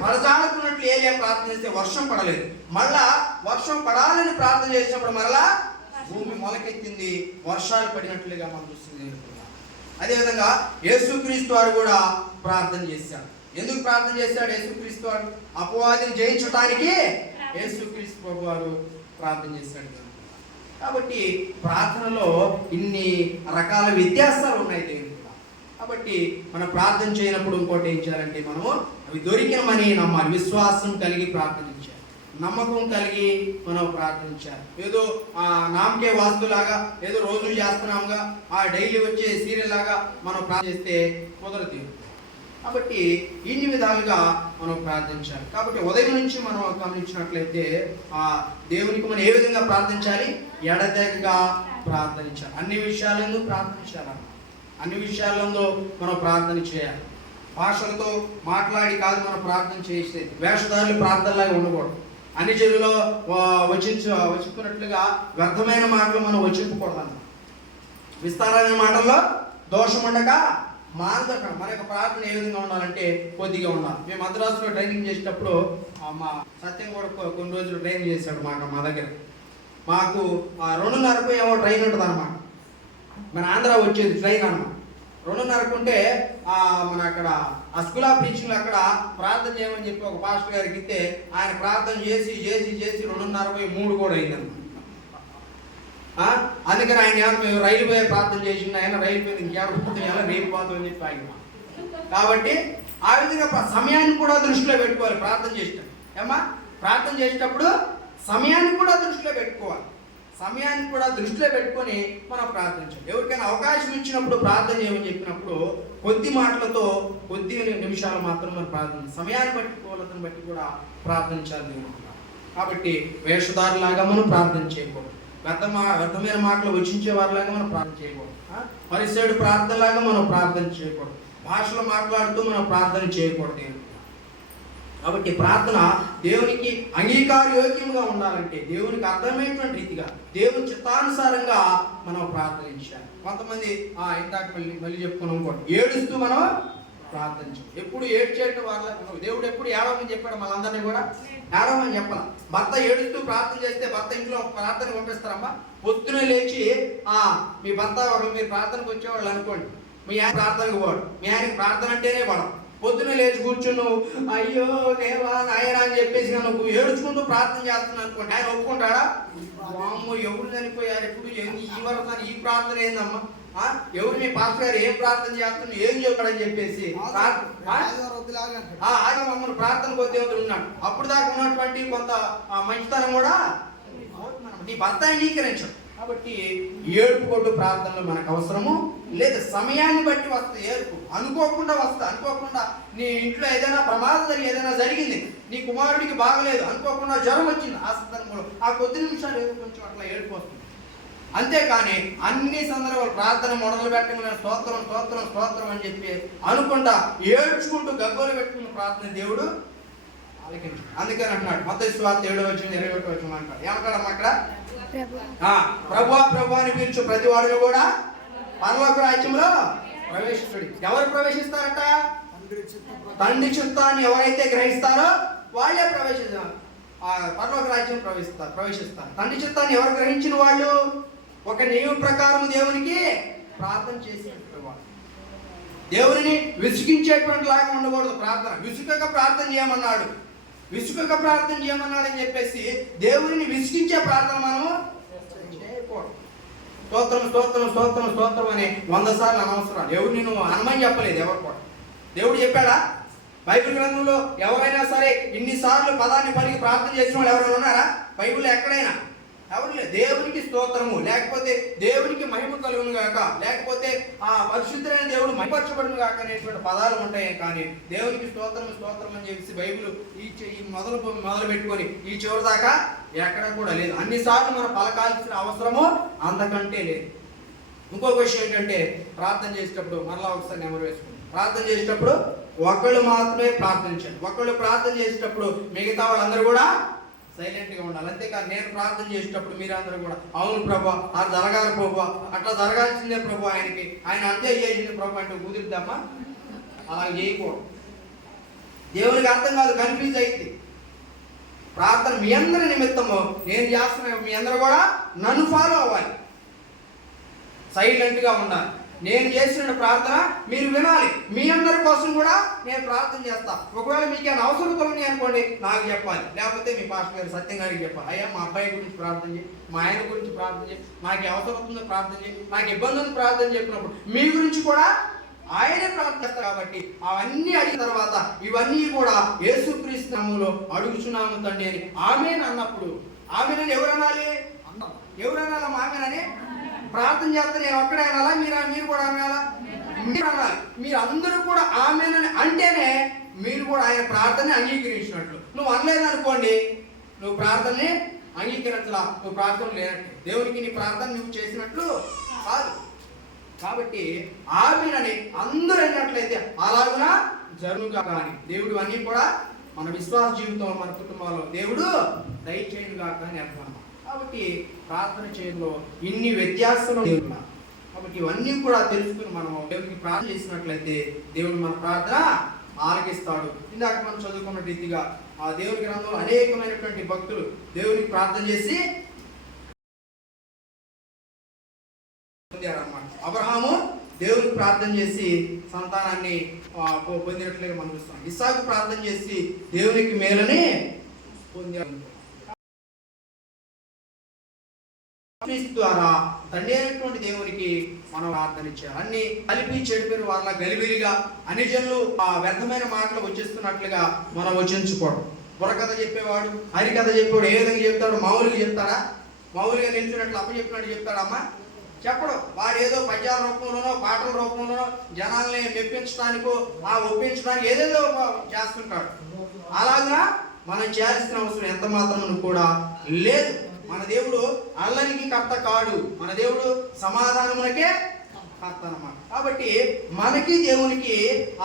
పడజాలకున్నట్లు ఏలియా ప్రార్థన చేస్తే వర్షం పడలేదు. మళ్ళా వర్షం పడాలని ప్రార్థన చేసినప్పుడు మరలా భూమి మొలకెత్తింది, వర్షాలు పడినట్లుగా మనం చూస్తుంది. అదేవిధంగా యేసుక్రీస్తు వారు కూడా ప్రార్థన చేశాడు. ఎందుకు ప్రార్థన చేశాడు యేసుక్రీస్తు వారు? అపవాదిని జయించడానికి యేసుక్రీస్తు ప్రభు వారు ప్రార్థన చేశాడు. కాబట్టి ప్రార్థనలో ఇన్ని రకాల వ్యత్యాసాలు ఉన్నాయి దేవుడు. కాబట్టి మనం ప్రార్థన చేయనప్పుడు ఇంకోటి ఏం చేయాలంటే మనము అవి దొరికినమని నమ్మాలి. విశ్వాసం కలిగి ప్రార్థించాలి, నమ్మకం కలిగి మనం ప్రార్థించాలి. ఏదో నామకే వాస్తులాగా ఏదో రోజు చేస్తున్నాముగా డైలీ వచ్చే సీరియల్ లాగా మనం ప్రార్థన చేస్తే కుదరదు. కాబట్టి ఇన్ని విధాలుగా మనం ప్రార్థించాలి. కాబట్టి ఉదయం నుంచి మనం గమనించినట్లయితే దేవునికి మనం ఏ విధంగా ప్రార్థించాలి? ఎడతెగగా ప్రార్థించాలి. అన్ని విషయాలందు ప్రార్థించాలి. అన్ని విషయాలలో మనం ప్రార్థన చేయాలి. భాషలతో మాట్లాడి కాదు మనం ప్రార్థన చేసేది. వేషధారులు ప్రార్థనలాగా ఉండకూడదు. అన్ని చెరువులో వచ్చుకున్నట్లుగా వ్యర్థమైన మాటలు మనం వచ్చింపకూడదు. విస్తారమైన మాటల్లో దోషం ఉండక మానదక మన యొక్క ప్రార్థన ఏ విధంగా ఉండాలంటే కొద్దిగా ఉండాలి. మేము మద్రాసులో ట్రైనింగ్ చేసేటప్పుడు మా సత్యం కూడా కొన్ని రోజులు ట్రైనింగ్ చేశాడు మా దగ్గర. మాకు 2:30 ఏమో ట్రైన్ ఉంటుంది అన్నమాట. మన ఆంధ్ర వచ్చేది ట్రైన్ అన్నమాట. 2:30 ఉంటే మన అక్కడ స్కూల్ ఆఫ్ టీచింగ్ అక్కడ ప్రార్థన చేయమని చెప్పి ఒక పాస్టర్ గారికి ఇస్తే ఆయన ప్రార్థన చేసి 2:43 కూడా అయిందన్నమాట. అందుకని ఆయన మేము రైలు పోయే ప్రార్థన చేసిండు. ఆయన రైలు పోయి ఇంకేమైనా రేపు పోతామని చెప్పి ఆయన. కాబట్టి ఆ విధంగా సమయాన్ని కూడా దృష్టిలో పెట్టుకోవాలి. ప్రార్థన చేసేటప్పుడు ఏమా ప్రార్థన చేసేటప్పుడు సమయాన్ని కూడా దృష్టిలో పెట్టుకోవాలి. సమయాన్ని కూడా దృష్టిలో పెట్టుకొని మనం ప్రార్థించాలి. ఎవరికైనా అవకాశం ఇచ్చినప్పుడు ప్రార్థన చేయమని చెప్పినప్పుడు కొద్ది మాటలతో కొద్ది నిమిషాలు మాత్రం మనం ప్రార్థన సమయాన్ని బట్టి కోలతను బట్టి కూడా ప్రార్థించాలి. కాబట్టి వేషధారులాగా మనం ప్రార్థన చేయకూడదు. వ్యర్థమైన మాటలు వచ్చించే వారిలాగా మనం ప్రార్థన చేయకూడదు. పరిసైడు ప్రార్థనలాగా మనం ప్రార్థన చేయకూడదు. భాషలో మాట్లాడుతూ మనం ప్రార్థన చేయకూడదు. కాబట్టి ప్రార్థన దేవునికి అంగీకారయోగ్యంగా ఉండాలంటే దేవునికి అర్థమైనటువంటి రీతిగా దేవుని చిత్తానుసారంగా మనం ప్రార్థించాలి. కొంతమంది ఇందాక మళ్ళీ చెప్పుకున్నాం కూడా ఏడుస్తూ మనం ప్రార్థించాం. ఎప్పుడు ఏడ్చేట వాళ్ళ దేవుడు ఎప్పుడు ఏడవమని చెప్పాడు మనందరినీ కూడా? ఏడవమని చెప్పాల. భర్త ఏడుస్తూ ప్రార్థన చేస్తే భర్త ఇంట్లో ప్రార్థన పంపిస్తారమ్మా? పొద్దునే లేచి మీ భర్త మీరు ప్రార్థనకు వచ్చేవాళ్ళు అనుకోండి, మీ ఆయన ప్రార్థనకు పోడు, మీ ఆయనకి ప్రార్థన అంటేనే పడవు. పొద్దున లేచి కూర్చుని అయ్యో దేవా నాయనా అని చెప్పేసి నువ్వు ఏడుచుకుంటూ ప్రార్థన చేస్తున్నాను అనుకోండి, ఆయన ఒప్పుకుంటాడా? అమ్మో ఎవరు చనిపోయారు, ఎప్పుడు ఈ వరకు ఈ ప్రార్థన ఏందమ్మా, ఎవరు మీ పాస్టర్ గారు ఏం ప్రార్థన చేస్తున్నా ఏం చెప్పాడని చెప్పేసి మమ్మల్ని ప్రార్థన కొద్దిగా ఉన్నాడు. అప్పుడు దాకా ఉన్నటువంటి కొంత మంచితనం కూడా నీ భర్త అంగీకరించడు. కాబట్టి ఏడుపు కొట్టు ప్రార్థనలు మనకు అవసరము లేదు. సమయాన్ని బట్టి వస్తాయి ఏడుపు. అనుకోకుండా వస్తా, అనుకోకుండా నీ ఇంట్లో ఏదైనా ప్రమాదం ఏదైనా జరిగింది, నీ కుమారుడికి బాగలేదు, అనుకోకుండా జ్వరం వచ్చింది, ఆ సందర్భంలో కొద్ది నిమిషాలు ఏదో కొంచెం అట్లా ఏడుపు వస్తుంది. అంతేకాని అన్ని సందర్భాలు ప్రార్థన మొదలు పెట్టకుండా స్తోత్రం స్తోత్రం స్తోత్రం అని చెప్పి అనుకుంటా ఏడ్చుకుంటూ గగ్గోలు పెట్టుకున్న ప్రార్థన దేవుడు ఆలకించు. అందుకని అంటున్నాడు మత్తయి సువార్త 7:21 అంటాడు. ఏమంటాడమ్మా అక్కడ? ప్రభువా ప్రభువా అని పిలుచు ప్రతి వాడు కూడా పరలోక రాజ్యంలో ప్రవేశిస్తాడు. ఎవరు ప్రవేశిస్తారట? తండ్రి చిత్తాన్ని ఎవరైతే గ్రహిస్తారో వాళ్ళే పరలోక రాజ్యం ప్రవేశిస్తారు. తండ్రి చిత్తాన్ని ఎవరు గ్రహించిన వాళ్ళు ఒక నియమ ప్రకారం దేవునికి ప్రార్థన చేసినటువంటి వాళ్ళు. దేవుని విసిగించేటువంటి లాగా ఉండకూడదు. ప్రార్థన విసుకక ప్రార్థన చేయమన్నాడు, విసుకక ప్రార్థన చేయమన్నాడని చెప్పేసి దేవుడిని విసిగించే ప్రార్థన మనము చేయకూడదు. స్తోత్రం స్తోత్రం స్తోత్రం స్తోత్రం అని 100 సార్లు అనవసరం. ఎవరిని నువ్వు అనమని చెప్పలేదు ఎవరు కూడా. దేవుడు చెప్పాడా? బైబిల్ గ్రంథంలో ఎవరైనా సరే ఇన్నిసార్లు పదాన్ని పలికి ప్రార్థన చేసిన వాళ్ళు ఎవరైనా ఉన్నారా బైబిల్లో? ఎక్కడైనా ఎవరు లేదు. దేవునికి స్తోత్రము, లేకపోతే దేవునికి మహిమ కలుగును గాక, లేకపోతే ఆ పరిశుద్ధమైన దేవుడు మహిమపరచబడును గాక అనేటువంటి పదాలు ఉంటాయి. కానీ దేవునికి స్తోత్రం స్తోత్రం అని చెప్పేసి బైబిల్ ఈ మొదలు పెట్టుకొని ఈ చివరి దాకా ఎక్కడ కూడా లేదు. అన్నిసార్లు మనం పలకాల్సిన అవసరము అంతకంటే లేదు. ఇంకొక విషయం ఏంటంటే, ప్రార్థన చేసేటప్పుడు మరలా ఒకసారి నెమరు వేసుకోండి. ప్రార్థన చేసేటప్పుడు ఒకళ్ళు మాత్రమే ప్రార్థించండి. ఒకళ్ళు ప్రార్థన చేసేటప్పుడు మిగతా వాళ్ళందరూ కూడా సైలెంట్గా ఉండాలి. అంతేకాదు నేను ప్రార్థన చేసేటప్పుడు మీరందరూ కూడా అవును ప్రభా అది జరగాలి ప్రభా, అట్లా జరగాల్సిందే ప్రభా, ఆయన అంతే చేసింది ప్రభా అంటే కుదురుద్దామా? అలా చేయకూడదు. దేవునికి అర్థం కాదు, కన్ఫ్యూజ్ అయింది. ప్రార్థన మీ అందరి నిమిత్తము నేను చేస్తున్నా, మీ అందరూ కూడా నన్ను ఫాలో అవ్వాలి, సైలెంట్గా ఉండాలి. నేను చేసిన ప్రార్థన మీరు వినాలి. మీ అందరి కోసం కూడా నేను ప్రార్థన చేస్తా. ఒకవేళ మీకు ఏమైనా అవసరతలు ఉన్నాయి అనుకోండి, నాకు చెప్పాలి. లేకపోతే మీ పాస్టర్ గారు సత్యం గారికి చెప్పాలి. అయ్యా మా అబ్బాయి గురించి ప్రార్థన చేయి, మా ఆయన గురించి ప్రార్థన చేయి, నాకు అవసరం ఉందో ప్రార్థన చేయి, నాకు ఇబ్బంది ఉంది ప్రార్థన చెప్పినప్పుడు మీ గురించి కూడా ఆయనే ప్రార్థిస్తారు. కాబట్టి అవన్నీ అడిగిన తర్వాత ఇవన్నీ కూడా యేసుక్రీస్తు నామములో అడుగుచున్నాము తండ్రి అని ఆమేన్ అన్నప్పుడు, ఆమేనని ఎవరు అనాలి? ఎవరు అనాలి? ఆమేనని ప్రార్థన చేస్తే నేను ఒక్కడే అనాలా? మీరు కూడా అనాలా? మీరు అనాలి. మీరు అందరూ కూడా ఆమేనని అంటేనే మీరు కూడా ఆయన ప్రార్థనని అంగీకరించినట్లు. నువ్వు అనలేదు అనుకోండి, నువ్వు ప్రార్థనని అంగీకరించలా, నువ్వు ప్రార్థన లేనట్టు, దేవునికి నీ ప్రార్థన నువ్వు చేసినట్లు కాదు. కాబట్టి ఆమేనని అందరూ అన్నట్లయితే అలాగున జరుగుగా. కానీ దేవుడు అన్నీ కూడా మన విశ్వాస జీవితంలో, మన కుటుంబాల్లో దేవుడు దయచేయునుగా కానీ అర్థం. కాబట్టి ప్రార్థన చేయడంలో ఇన్ని వ్యత్యాసాలు ఉన్నాయి. కాబట్టి ఇవన్నీ కూడా తెలుసుకుని మనం దేవునికి ప్రార్థన చేసినట్లయితే దేవుడు మన ప్రార్థన ఆలకిస్తాడు. ఇందాక మనం చదువుకున్న రీతిగా ఆ దేవుని గ్రంథంలో అనేకమైనటువంటి భక్తులు దేవునికి ప్రార్థన చేసి పొందారన్నమాట. అబ్రహాము దేవునికి ప్రార్థన చేసి సంతానాన్ని పొందినట్లుగా మనం చూస్తాం. ఇస్సాకు ప్రార్థన చేసి దేవునికి మేలని పొందారు. ద్వారా తండ్రి అయినటువంటి దేవునికి మనం ప్రార్థన చేయాలి. అన్ని కలిపి చెడిపోయిన వాళ్ళ గలిబిలిగా అన్ని జనులు ఆ వ్యర్థమైన మాటలు వచ్చేస్తున్నట్లుగా మనం వచించుకోవడం. బుర్రకథ చెప్పేవాడు, హరికథ చెప్పేవాడు ఏ విధంగా చెప్తాడు? మామూలుగా చెప్తాడా? మామూలుగా నిల్చున్నట్లు అప్ప చెప్పినట్టు చెప్తాడమ్మా? చెప్పడం. వాడు ఏదో పద్యాల రూపంలోనో పాటల రూపంలోనో జనాల్ని మెప్పించడానికో ఒప్పించడానికి ఏదేదో చేస్తుంటాడు. అలాగా మనం చేయాల్సిన అవసరం ఎంత మాత్రం కూడా లేదు. మన దేవుడు అల్లరికి కర్త కాడు, మన దేవుడు సమాధానమునకే కర్త అన్నమాట. కాబట్టి మనకి దేవునికి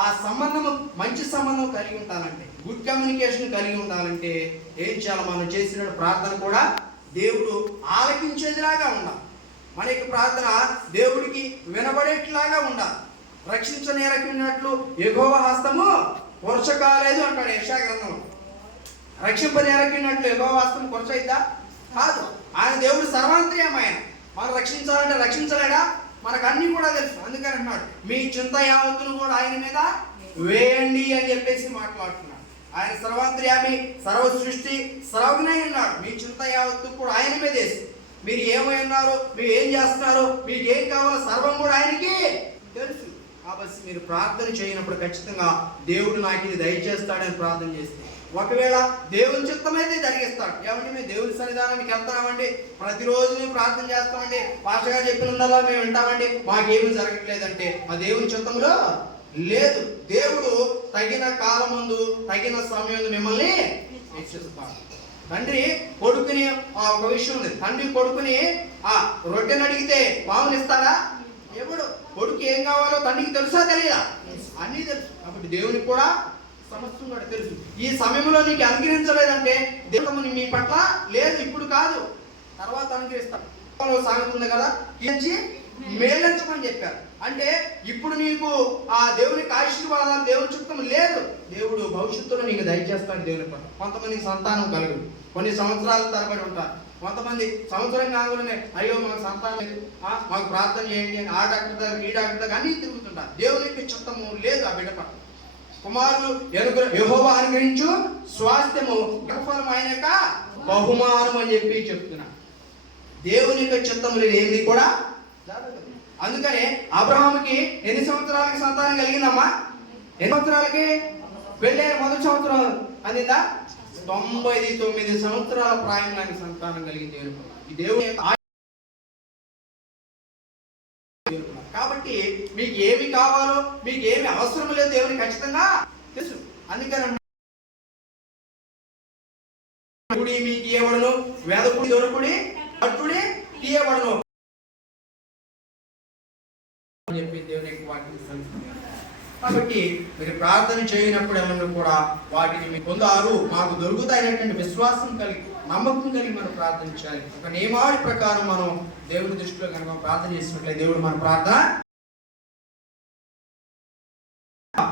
ఆ సంబంధం, మంచి సంబంధం కలిగి ఉండాలంటే, గుడ్ కమ్యూనికేషన్ కలిగి ఉండాలంటే ఏం చేయాలి? మనం చేసిన ప్రార్థన కూడా దేవుడు ఆలకించేదిలాగా ఉండాలి. మన యొక్క ప్రార్థన దేవుడికి వినబడేట్లాగా ఉండాలి. రక్షించనేరకినట్లు యెహోవా హస్తము కొరచకాలేదు అంటాడు యెషయా గ్రంథంలో. రక్షింపనేరకినట్లు యెహోవా హస్తం కొరచైద్దా? కాదు. ఆయన దేవుడు సర్వాంతర్యామైన. మనం రక్షించాలంటే రక్షించలేడా? మనకు అన్ని కూడా తెలుసు. అందుకని అంటున్నాడు మీ చింత యావత్తును కూడా ఆయన మీద వేయండి అని చెప్పేసి మాట్లాడుతున్నాడు. ఆయన సర్వాంతర్యామి, సర్వ సృష్టి, సర్వజ్ఞై ఉన్నాడు. మీ చింత యావత్తు కూడా ఆయన మీద వేసి, మీరు ఏమై ఉన్నారో, మీరు ఏం చేస్తున్నారో, మీకు ఏం కావాలో సర్వం కూడా ఆయనకి తెలుసు. కాబట్టి మీరు ప్రార్థన చేయనప్పుడు ఖచ్చితంగా దేవుడు నాకు ఇది దయచేస్తాడని ప్రార్థన చేస్తే, ఒకవేళ దేవుని చిత్తమైతే జరిగిస్తాడు. ఏమంటే మేము దేవుని సన్నిధానానికి వెళ్తామండి, ప్రతిరోజు మేము ప్రార్థన చేస్తామండి, పాస్టర్ గారు చెప్పినందల్లా మేము వింటామండి, మాకేమీ జరగట్లేదంటే ఆ దేవుని చిత్తంలో లేదు. దేవుడు తగిన కాలం ముందు, తగిన సమయం మిమ్మల్ని హెచ్చిస్తాడు. తండ్రి కొడుకుని ఒక విషయం ఉంది. తండ్రి కొడుకుని రొట్టెని అడిగితే పాముని ఇస్తాడా? ఎవడు? కొడుకు ఏం కావాలో తండ్రికి తెలుసా తెలియదా? అన్నీ తెలుసు. కాబట్టి దేవునికి కూడా సమస్తం కూడా తెలుసు. ఈ సమయంలో నీకు అనుగ్రహించలేదంటే దేవుడు మీ పట్ల లేదు, ఇప్పుడు కాదు, తర్వాత అనుగ్రహిస్తాడు. సాగుతుంది కదా, మేలించమని చెప్పారు. అంటే ఇప్పుడు నీకు ఆ దేవునికి ఆశీర్వాదాలు, దేవుని చిత్తం లేదు. దేవుడు భవిష్యత్తులో నీకు దయచేస్తాడు. దేవుని పట్ల కొంతమందికి సంతానం కలుగు, కొన్ని సంవత్సరాల తరబడి ఉంటారు. కొంతమంది సంవత్సరం కాగానే అయ్యో మాకు సంతానం లేదు, మాకు ప్రార్థన చేయండి అని ఆ డాక్టర్ దగ్గర ఈ డాక్టర్ దగ్గర అన్నీ తిరుగుతుంటారు. దేవునికి చిత్తము లేదు ఆ బిడ్డ పట్ల. కుమారులు యెహోవా అనుగ్రహించు స్వాస్థ్యము గర్భఫలం ఆయన యొక్క బహుమానం అని చెప్పి చెప్తున్నా. దేవుని యొక్క చిత్తము లేదు ఏది కూడా. అందుకనే అబ్రహాముకి ఎన్ని సంవత్సరాలకి సంతానం కలిగిందమ్మా? ఎన్ని సంవత్సరాలకి? పెళ్ళైన మొదటి సంవత్సరం అందిందా? 99 సంవత్సరాల ప్రాయంలో ఆయన సంతానం కలిగింది. ఈ దేవుని కాబట్టి మీకు ఏమి కావాలో, మీకు ఏమి అవసరం లేదు దేవుని ఖచ్చితంగా తెలుసు. అందుకని మీకు ఇవ్వబడును, వేదకుడి దొరకుడి, అట్టుడి తీయబడును అని చెప్పి దేవుని యొక్క వాక్యం. కాబట్టి మీరు ప్రార్థన చేయనప్పుడు కూడా వాటిని మీరు పొందారు, మాకు దొరుకుతాయనేటువంటి విశ్వాసం కలిగి, నమ్మకం కలిగి మనం ప్రార్థన చేయాలి. ఒక నియమావళి ప్రకారం మనం దేవుని దృష్టిలో కనుక ప్రార్థన చేసినట్లయితే దేవుడు మన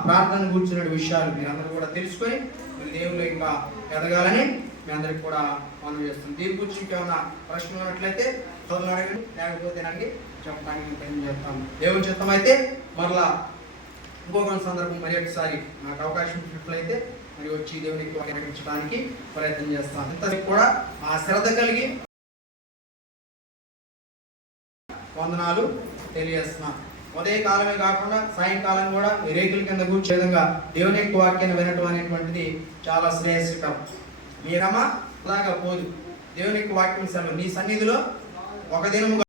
ప్రార్థన కూర్చున్న విషయాలు మీరు అందరూ కూడా తెలుసుకొని మీరు దేవుళ్ళు ఇంకా ఎదగాలని మీ అందరికి కూడా మనం చేస్తాం. దీని గురించి ఇంకేమైనా ప్రశ్నలు ఉన్నట్లయితే అడగండి, లేకపోతే నాకు చెప్పడానికి ప్రయత్నం చేస్తాం. దేవుని చిత్తం అయితే మరలా ఇంకొక సందర్భం మరి ఒకసారి నాకు అవకాశం ఇచ్చినట్లయితే మరి వచ్చి దేవునికి ప్రకటించడానికి ప్రయత్నం చేస్తాను. ఇంతసేపు కూడా ఆ శ్రద్ధ కలిగి వందనాలు తెలియజేస్తున్నాను. ఉదయ కాలమే కాకుండా సాయంకాలం కూడా రేకుల కింద కూర్చే విధంగా దేవుని యొక్క వాక్యాన్ని వినటం అనేటువంటిది చాలా శ్రేయస్కరం. మీరమ్మా అలాగా పోదు. దేవుని యొక్క వాక్యం సెలవు నీ సన్నిధిలో ఒక దినము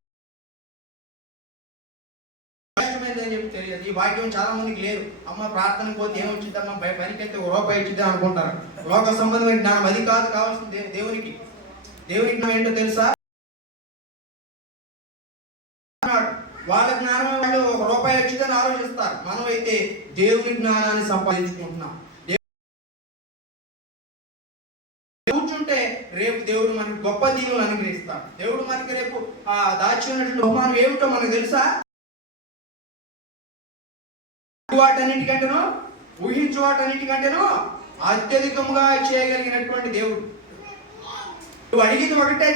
చెప్పి తెలియదు. ఈ వాక్యం చాలా మందికి లేదు. అమ్మ ప్రార్థన పోతే ఏమొచ్చిందమ్మా, పనికైతే రూపాయి ఇచ్చిద్దాం అనుకుంటారు. లోక సంబంధమైన జ్ఞానం అది కాదు కావాల్సింది. దేవునికి ఏంటో తెలుసా? వాళ్ళ జ్ఞానం వాళ్ళు ₹1 వచ్చిందని ఆలోచిస్తారు. మనం అయితే దేవుని జ్ఞానాన్ని సంపాదించుకుంటున్నాం. కూర్చుంటే రేపు దేవుడు మనకి గొప్ప దీవులు అనుగ్రహిస్తాడు. దేవుడు మనకి రేపు దాచి ఉన్నటువంటి బహుమానం ఏమిటో మనకు తెలుసా? వాటన్నిటికంటేనో ఊహించు వాటన్నిటికంటేనో అత్యధికంగా చేయగలిగినటువంటి దేవుడు. నువ్వు అడిగింది ఒకటే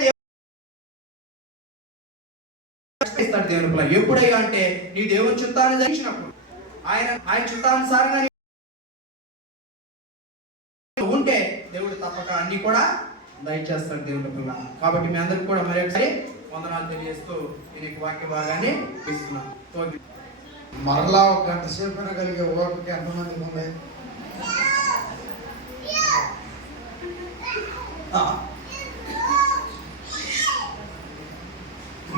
ఇస్తాడు దేవుని పిల్ల. ఎప్పుడైనా అంటే నీ దేవుని చిత్తాన్ని జరిగినప్పుడు, ఆయన చిత్తానుసారంగా ఉంటే దేవుడు తప్పక అన్ని కూడా దయచేస్తాడు దేవుని పిల్ల. కాబట్టి మీ అందరికి కూడా మరి ఒకసారి వందనాలు తెలియజేస్తూ నేను వాక్య భాగాన్ని ఇస్తున్నాను. మరలా ఒక గంట సేపు కలిగే ఓపిక ఎంతమందికి ఉంది?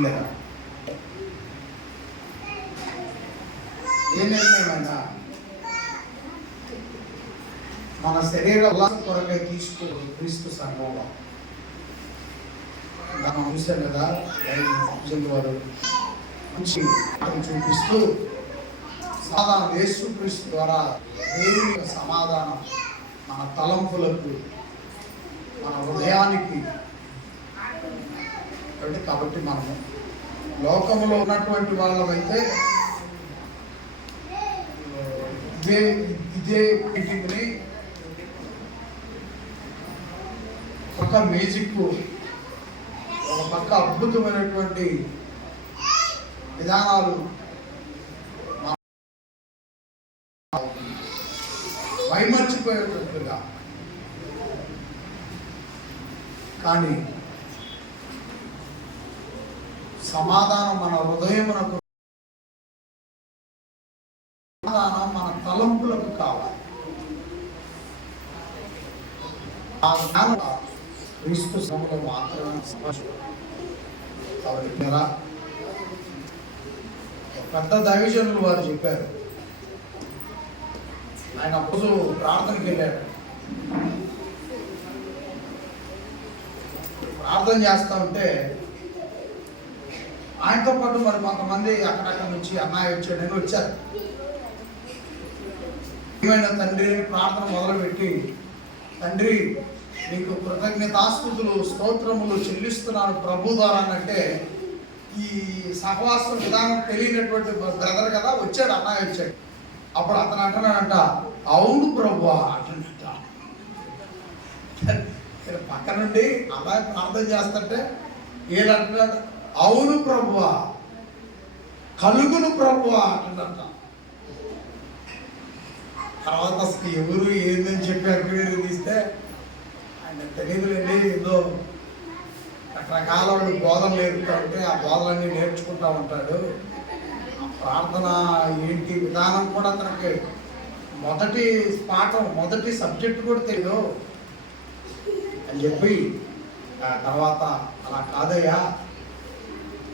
లేదా ఏ నిర్ణయమైనా మన శరీర కొరకై తీసుకోదు క్రీస్తు సంభవం. మనం చూసాం కదా, వారు మంచి చూపిస్తూ సమాధానం యేసుక్రీస్తు ద్వారా దేవుని సమాధానం మన తలంపులకు, మన హృదయానికి. కాబట్టి మనము లోకంలో ఉన్నటువంటి వాళ్ళమైతే ఇదే మీటింగ్ని ఒక మ్యూజిక్, ఒక పక్క అద్భుతమైనటువంటి విధానాలు వైమర్చిపోయేటట్లుగా, కానీ సమాధానం మన హృదయమునకు, సమాధానం మన తలంపులకు కావాలి. ఆ జ్ఞానం క్రీస్తు సభలో మాత్రమే. కాబట్టి పెద్ద దైవజనులు వారు చెప్పారు, ఆయన రోజు ప్రార్థనకి వెళ్ళాడు. ప్రార్థన చేస్తూ ఉంటే ఆయనతో పాటు మరి కొంతమంది అక్కడక్కడ నుంచి అన్నయ్య వచ్చాడని వచ్చారు. ఏమైనా తండ్రి అని ప్రార్థన మొదలుపెట్టి, తండ్రి నీకు కృతజ్ఞతాస్తుతులు స్తోత్రములు చెల్లిస్తున్నాను ప్రభు ద్వారా అంటే, ఈ సహవాసం విధానం తెలియనటువంటి బ్రదర్ కదా వచ్చాడు, అన్నయ్య వచ్చాడు. అప్పుడు అతను అంటున్నాడంట, అవును ప్రభు అంటున్నట్ట. పక్క నుండి అలా ప్రార్థన చేస్తుంటే ఏదంటున్నాడు, అవును ప్రభువా, కలుగును ప్రభువా అంటున్నట్ట. తర్వాత అసలు ఎవరు ఏందని చెప్పి అగ్గివేరు తీస్తే ఆయన తెలియదులేండి, ఏదో రకరకాల బోధనలు నేర్పుతూ ఉంటే ఆ బోధనలన్నీ నేర్చుకుంటూ ఉంటాడు. ప్రార్థన ఏంటి విధానం కూడా తనకి మొదటి పాఠం, మొదటి సబ్జెక్ట్ కూడా తెలియదు. అని చెప్పి తర్వాత అలా కాదయ్యా,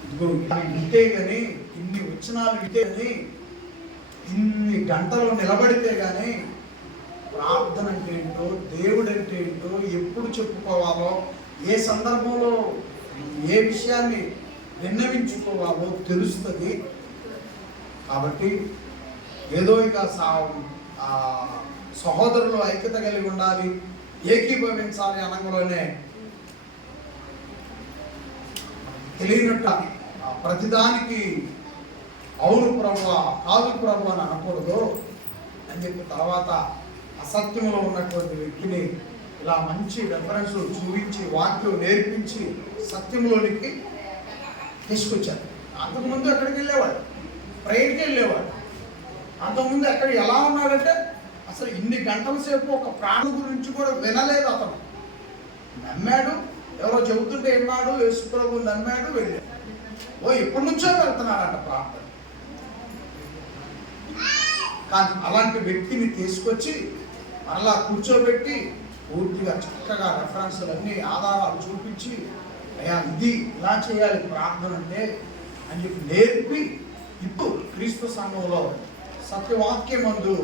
ఇదిగో ఇంతే కానీ, ఇన్ని వచనాలు ఇంతే కానీ, ఇన్ని గంటలు నిలబడితే కానీ ప్రార్థన అంటే ఏంటో, దేవుడు అంటే ఏంటో, ఎప్పుడు చెప్పుకోవాలో, ఏ సందర్భంలో ఏ విషయాన్ని విన్నవించుకోవాలో తెలుస్తుంది. కాబట్టి ఏదో ఇక సహోదరులు ఐక్యత కలిగి ఉండాలి, ఏకీభవించాలి అనగలోనే తెలియనట్టు ప్రతిదానికి అవును ప్రభువా, కాదు ప్రభు అని అనకూడదు అని చెప్పి తర్వాత అసత్యంలో ఉన్నటువంటి వ్యక్తిని ఇలా మంచి రెఫరెన్స్ చూపించి వాక్యం నేర్పించి సత్యంలోనికి తీసుకొచ్చారు. అంతకుముందు ఎక్కడికి వెళ్ళేవాడు, ప్రేయర్కి వెళ్ళేవాడు. అంతకుముందు ఎక్కడ ఎలా ఉన్నాడంటే అసలు ఇన్ని గంటల సేపు ఒక ప్రాణం గురించి కూడా వినలేదు అతను. నమ్మాడు, ఎవరో చెబుతుంటే విన్నాడు, యేసు ప్రభు నమ్మాడు, వెళ్ళాడు. ఎప్పటి నుంచో వెళ్తున్నాడంట ప్రార్థన. కానీ అలాంటి వ్యక్తిని తీసుకొచ్చి మరలా కూర్చోబెట్టి పూర్తిగా చక్కగా రెఫరెన్స్లు అన్ని ఆధారాలు చూపించి, అయ్యా ఇది ఇలా చేయాలి ప్రార్థన అంటే అని చెప్పి నేర్పి ఇప్పుడు క్రీస్తు సంఘంలో సత్యవాక్యమందు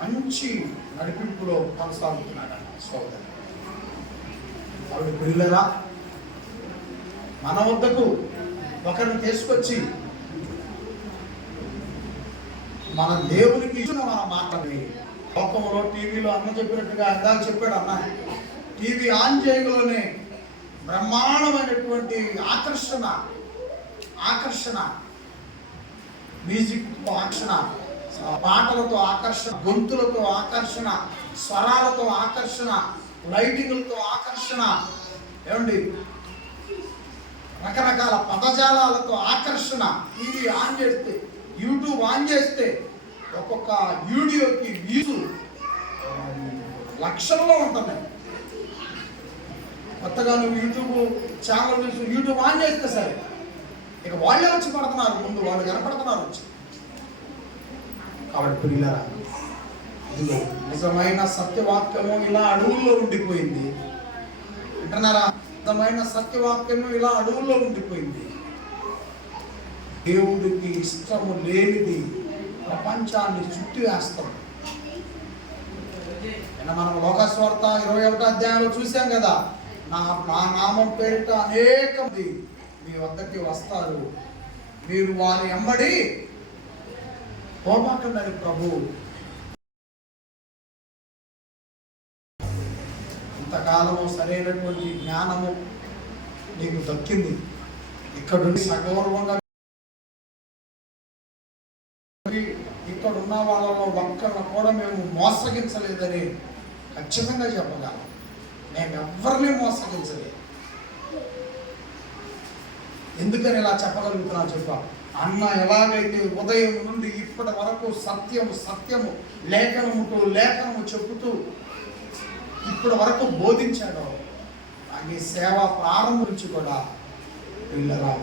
మంచి నడిపింపులో కొనసాగుతున్నాడు సోదరు. ఆవిడ పిల్లరా, మన వద్దకు ఒకరిని తీసుకొచ్చి మన దేవునికి మన మాట్లాడి లోకంలో టీవీలో అన్న చెప్పినట్టుగా ఇందాక చెప్పాడు అన్న, టీవీ ఆన్ చేయగలోనే బ్రహ్మాండమైనటువంటి ఆకర్షణ మ్యూజిక్తో ఆకర్షణ, పాటలతో ఆకర్షణ, గొంతులతో ఆకర్షణ, స్వరాలతో ఆకర్షణ, లైటింగ్లతో ఆకర్షణ, ఏమండి రకరకాల పదజాలాలతో ఆకర్షణ. టీవీ ఆన్ చేస్తే, యూట్యూబ్ ఆన్ చేస్తే ఒక్కొక్క వీడియోకి వ్యూస్ లక్షల్లో ఉంటున్నాయి. కొత్తగా నువ్వు యూట్యూబ్ ఛానల్ యూట్యూబ్ ఆన్ చేస్తే సరే ఇక వాళ్ళే వచ్చి పడుతున్నారు, ముందు వాళ్ళు కనపడుతున్నారు వచ్చి. కాబట్టి పిల్లరా, ఇదిగో నిజమైన సత్యవాక్యము ఇలా అడవుల్లో ఉండిపోయింది అంటున్నారా? నిజమైన సత్యవాక్యము ఇలా అడవుల్లో ఉండిపోయింది. దేవుడికి ఇష్టము లేనిది ప్రపంచాన్ని చుట్టి వేస్తాం. మనం లోకస్వార్త 21వ అధ్యాయంలో చూసాం కదా, నా నామం పేరిట అనేక మంది మీ వద్దకి వస్తారు, మీరు వారి వెంబడి పోమాకండి ప్రభు. ఇంతకాలము సరైనటువంటి జ్ఞానము నీకు దక్కింది, ఇక్కడుండి సగౌరవంగా ఇక్కడ ఉన్న వాళ్ళలో ఒక్కరిని కూడా మేము మోసగించలేదని ఖచ్చితంగా చెప్పగలం. మేము ఎవరిని మోసగించలేదు. ఎందుకని ఇలా చెప్పగలుగుతున్నా చెప్పా, అన్న ఎలాగైతే ఉదయం నుండి ఇప్పటి వరకు సత్యము లేఖనము చెబుతూ ఇప్పటి వరకు బోధించాడో, ఈ సేవ ప్రారంభం నుంచి కూడా పిల్లరా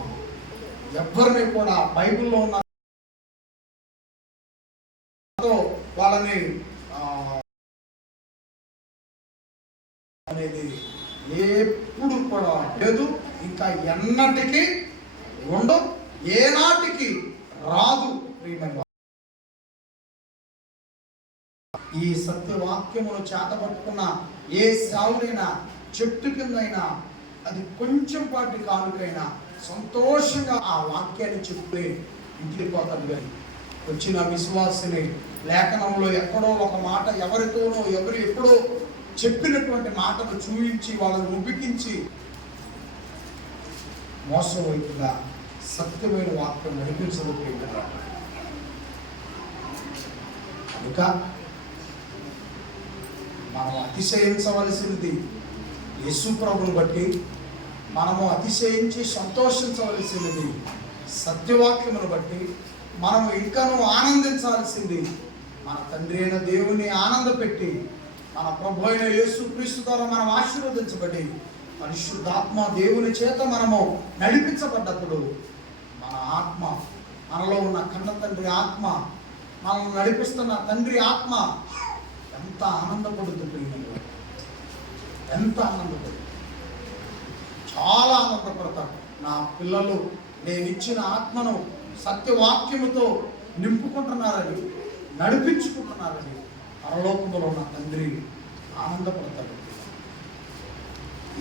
ఎవరిని కూడా బైబిల్లో ఉన్న వాళ్ళని అనేది ఎప్పుడు కూడా లేదు, ఇంకా ఎన్నటికీ ఉండదు, ఏనాటికి రాదు. ఈ సత్యవాక్యమును చేతపట్టుకున్న ఏ సావునైనా, చెట్టు కిందైనా, అది కొంచెం పాటి కానుకైనా సంతోషంగా ఆ వాక్యాన్ని చెప్తే ఇంటికి పోతాడు. కానీ వచ్చిన విశ్వాసిని లేఖనంలో ఎక్కడో ఒక మాట ఎవరితోనో ఎప్పుడో చెప్పినటువంటి మాటను చూపించి వాళ్ళని ఉబ్బికించి మోసం వైపుగా సత్యమైన వాక్యం నడిపించబోతున్నారు. కనుక మనం అతిశయించవలసినది యేసు ప్రభువుని బట్టి, మనము అతిశయించి సంతోషించవలసినది సత్యవాక్యమును బట్టి, మనము ఇంకనూ ఆనందించాల్సింది మన తండ్రి అయిన దేవుని ఆనందపెట్టి, మన ప్రభు అయిన యేసు క్రీస్తు ద్వారా మనం ఆశీర్వదించబడి పరిశుద్ధాత్మ దేవుని చేత మనము నడిపించబడ్డప్పుడు మన ఆత్మ, మనలో ఉన్న కన్న తండ్రి ఆత్మ, మనల్ని నడిపిస్తున్న తండ్రి ఆత్మ ఎంత ఆనందపడుతుంది, ఎంత ఆనందపడుతుంది. చాలా ఆనందపడతాడు. నా పిల్లలు నేను ఇచ్చిన ఆత్మను సత్యవాక్యముతో నింపుకుంటున్నారని, నడిపించుకుంటున్నారని పరలోకములో నా తండ్రి ఆనందపడతాడు.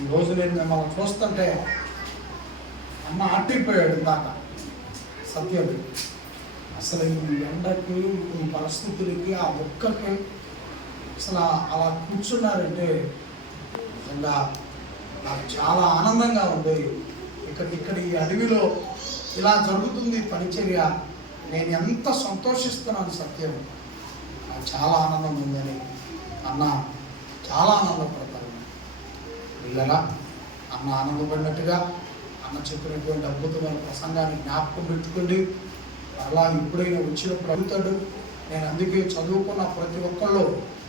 ఈరోజు నేను మిమ్మల్ని చూస్తుంటే అన్న ఆటిపోయాడు దాకా సత్యం. అసలు ఈ ఎండకి, ఈ పరిస్థితులకి, ఆ ఒక్కకి అసలు అలా కూర్చున్నారంటే నిజంగా నాకు చాలా ఆనందంగా ఉంది. ఇక్కడ ఈ అడవిలో ఇలా జరుగుతుంది పరిచర్య, నేను ఎంత సంతోషిస్తున్నాను. సత్యం నాకు చాలా ఆనందం ఉందని అన్న చాలా ఆనందపడతాను. పిల్లగా అన్న ఆనందపడినట్టుగా అన్న చెప్పినటువంటి అద్భుతమైన ప్రసంగాన్ని జ్ఞాపకం పెట్టుకోండి. అలా ఎప్పుడైనా వచ్చినప్పుడు అడుగుతాడు. నేను అందుకే చదువుకున్న ప్రతి ఒక్కళ్ళు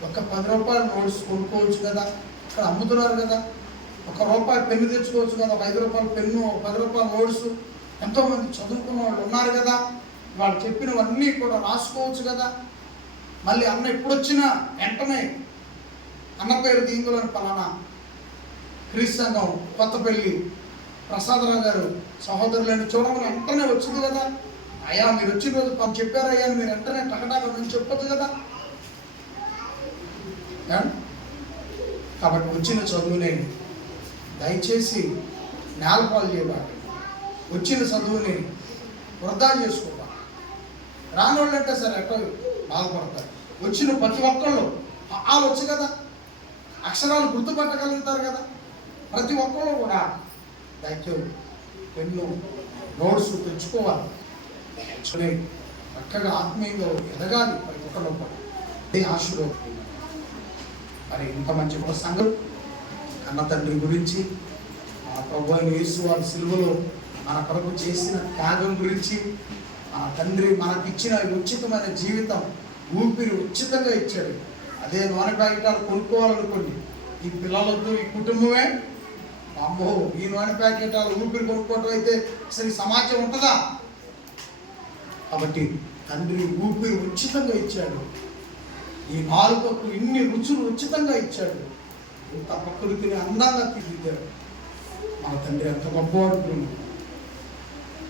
ఒక 10 రూపాయల నోట్స్ కొనుక్కోవచ్చు కదా, ఇక్కడ అమ్ముతున్నారు కదా, ₹1 పెన్ను తెచ్చుకోవచ్చు కదా, 5 రూపాయల పెన్ను, 10 రూపాయల నోట్స్. ఎంతోమంది చదువుకున్న వాళ్ళు ఉన్నారు కదా, వాళ్ళు చెప్పినవన్నీ కూడా రాసుకోవచ్చు కదా. మళ్ళీ అన్న ఎప్పుడొచ్చినా వెంటనే అన్న పేరు దీంగులని పలానా క్రీస్తు సంఘం కొత్తపల్లి ప్రసాదరావు గారు సహోదరులని చూడమని వెంటనే వచ్చింది కదా. అయ్యా మీరు వచ్చిన రోజు పని చెప్పారయ్యా అని మీరు వెంటనే టకటాక నుంచి చెప్పొచ్చు కదా. కాబట్టి వచ్చిన చదువుని దయచేసి నేలపాలు చేయబాలి. వచ్చిన చదువుని వృధా చేసుకోవాలి. రానోళ్ళు అంటే సరే ఎక్కడ బాధపడతారు. వచ్చిన ప్రతి ఒక్కళ్ళు వాళ్ళు వచ్చు కదా, అక్షరాలు గుర్తుపట్టగలుగుతారు కదా. ప్రతి ఒక్కళ్ళు కూడా దయచేసి పెన్ను నోట్స్ తెచ్చుకోవాలి. చక్కగా ఆత్మీయంగా ఎదగాలి ప్రతి ఒక్కళ్ళు కూడా. ఆశీర్వాదం. మరి ఇంత మంచి సంఘం కన్న తండ్రి గురించి, మన ప్రభు అయిన యేసు వారి సిలువలో మన కొరకు చేసిన త్యాగం గురించి, మన తండ్రి మనకిచ్చిన ఉచితమైన జీవితం, ఊపిరి ఉచితంగా ఇచ్చాడు. అదే నూనె ప్యాకెటాలు కొనుక్కోవాలనుకోండి, ఈ పిల్లలతో ఈ కుటుంబమే అమ్మో ఈ నూనె ప్యాకెటాలు ఊపిరి కొనుక్కోవటం అయితే అసలు ఈ సమాజం ఉంటుందా? కాబట్టి తండ్రి ఊపిరి ఉచితంగా ఇచ్చాడు. ఈ నాలుకకు ఇన్ని రుచులు ఉచితంగా ఇచ్చాడు. ఇంత ప్రకృతిని అందంగా తీర్చిదిద్దాడు. మన తండ్రి ఎంత గొప్పవాడు.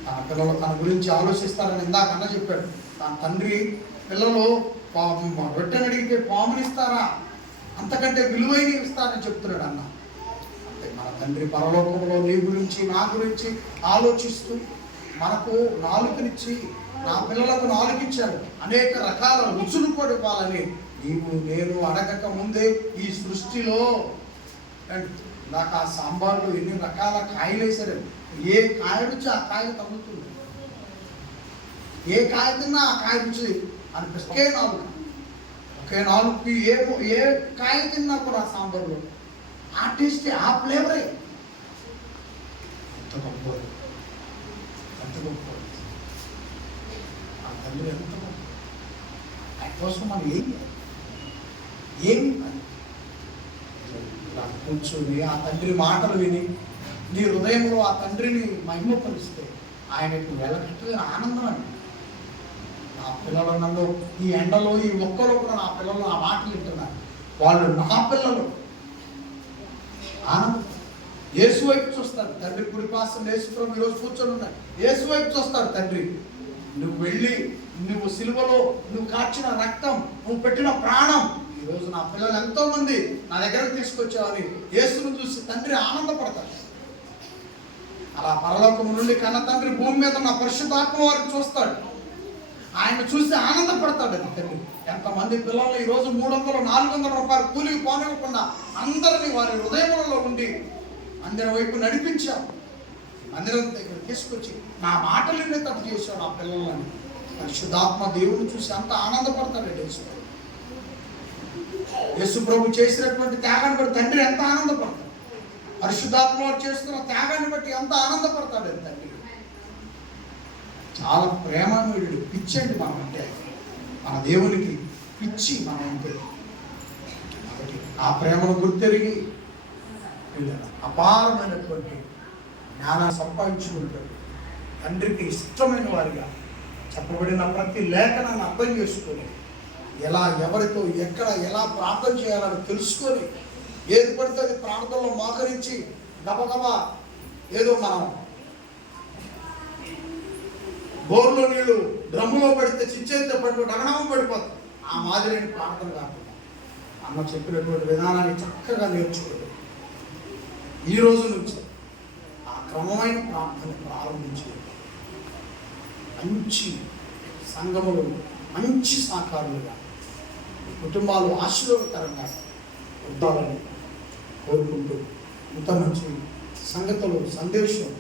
తన పిల్లలు తన గురించి ఆలోచిస్తారని ఇందాక అన్న చెప్పాడు. తన తండ్రి పిల్లలు రొట్టెని అడిగితే పాముని ఇస్తారా, అంతకంటే విలువైన ఇస్తారని చెప్తున్నాడు అన్న. అంటే మన తండ్రి పరలోకంలో నీ గురించి నా గురించి ఆలోచిస్తూ మనకు నాలుకనిచ్చి, నా పిల్లలకు నాలుగిచ్చాడు. అనేక రకాల రుచులు కూడా ఇవ్వాలని నీవు నేను అడగక ముందే ఈ సృష్టిలో నాకు ఆ సాంబార్లో ఎన్ని రకాల కాయలు వేసారు. ఏ కాయ రుచి ఆ కాయ తగ్గుతుంది, ఏ కాయ తిన్నా ఆ కాయ రుచి అనిపిస్తుంది. ఒకే నాలుగు ఏ కాయ తిన్నా కూడా ఆ సాంబార్లో ఆ టేస్ట్, ఆ ఫ్లేవరే. ఎంత గొప్ప, ఎంత గొప్ప ఆ తల్లి, ఎంత గొప్ప. ఆయన కోసం మనం ఏమి కూర్చొని ఆ తండ్రి మాటలు విని నీ హృదయంలో ఆ తండ్రిని మహిమపరిస్తే ఆయనకు వెలకట్టుగా ఆనందం అండి. నా పిల్లలు నన్ను ఈ ఎండలో ఈ ఒక్కలో కూడా నా పిల్లలు ఆ మాటలు వింటున్నారు. వాళ్ళు నా పిల్లలు ఆనందం. యేసు వైపు చూస్తారు తండ్రి. కుడిపాసం యేసుప్రభు ఈరోజు కూర్చొని ఉన్నారు. యేసు వైపు చూస్తారు తండ్రి. నువ్వు వెళ్ళి నువ్వు సిలువలో నువ్వు కార్చిన రక్తం, నువ్వు పెట్టిన ప్రాణం, ఈరోజు నా పిల్లలు ఎంతో మంది నా దగ్గరకు తీసుకొచ్చావని యేసును చూసి తండ్రి ఆనందపడతాడు. అలా పరలోకం నుండి కన్న తండ్రి భూమి మీద ఉన్న పరిశుద్ధాత్మ వారిని చూస్తాడు. ఆయన చూసి ఆనందపడతాడు తండ్రి. ఎంతమంది పిల్లలు ఈరోజు 300-400 రూపాయలు కూలికి పోనివ్వకుండా అందరినీ వారి హృదయంలో ఉండి మందిరం వైపు నడిపించావు. మందిరం దగ్గర తీసుకొచ్చి నా మాటలు తప్పు చేశాడు ఆ పిల్లలని. పరిశుద్ధాత్మ దేవుని చూసి అంత ఆనందపడతాడు యేసు. యేసు ప్రభు చేసినటువంటి త్యాగాన్ని బట్టి తండ్రి ఎంత ఆనందపడతాడు. పరిశుద్ధాత్మ చేస్తున్న త్యాగాన్ని బట్టి ఎంత ఆనందపడతాడు తండ్రి. చాలా ప్రేమమయుడు, పిచ్చండి మనం అంటే, మన దేవునికి పిచ్చి మనం అంటే. కాబట్టి ఆ ప్రేమను గుర్తెరిగి అపారమైనటువంటి జ్ఞానాన్ని సంపాదించుకుంటాడు. తండ్రికి ఇష్టమైన వారిగా చెప్పబడిన ప్రతి లేఖనాన్ని అర్థం చేసుకొని ఎలా ఎవరితో ఎక్కడ ఎలా ప్రార్థన చేయాలని తెలుసుకొని ఏది పడితే అది ప్రార్థనలో మోకరించి గబగబా ఏదో మనం బోర్లో నీళ్లు డ్రమ్ములో పడితే చిచ్చేస్తే పడిపోయి డగనము పడిపోతుంది. ఆ మాదిరిని ప్రార్థన కాకుండా అమ్మ చెప్పినటువంటి విధానాన్ని చక్కగా నేర్చుకోండి. ఈ రోజు నుంచి ఆ క్రమమైన ప్రార్థన ప్రారంభించి మంచి సంఘములు, మంచి సాకారులుగా కుటుంబాలు ఆశీర్వాదకరంగా ఉండాలని కోరుకుంటూ ఇంత మంచి సంగతులు సందేశం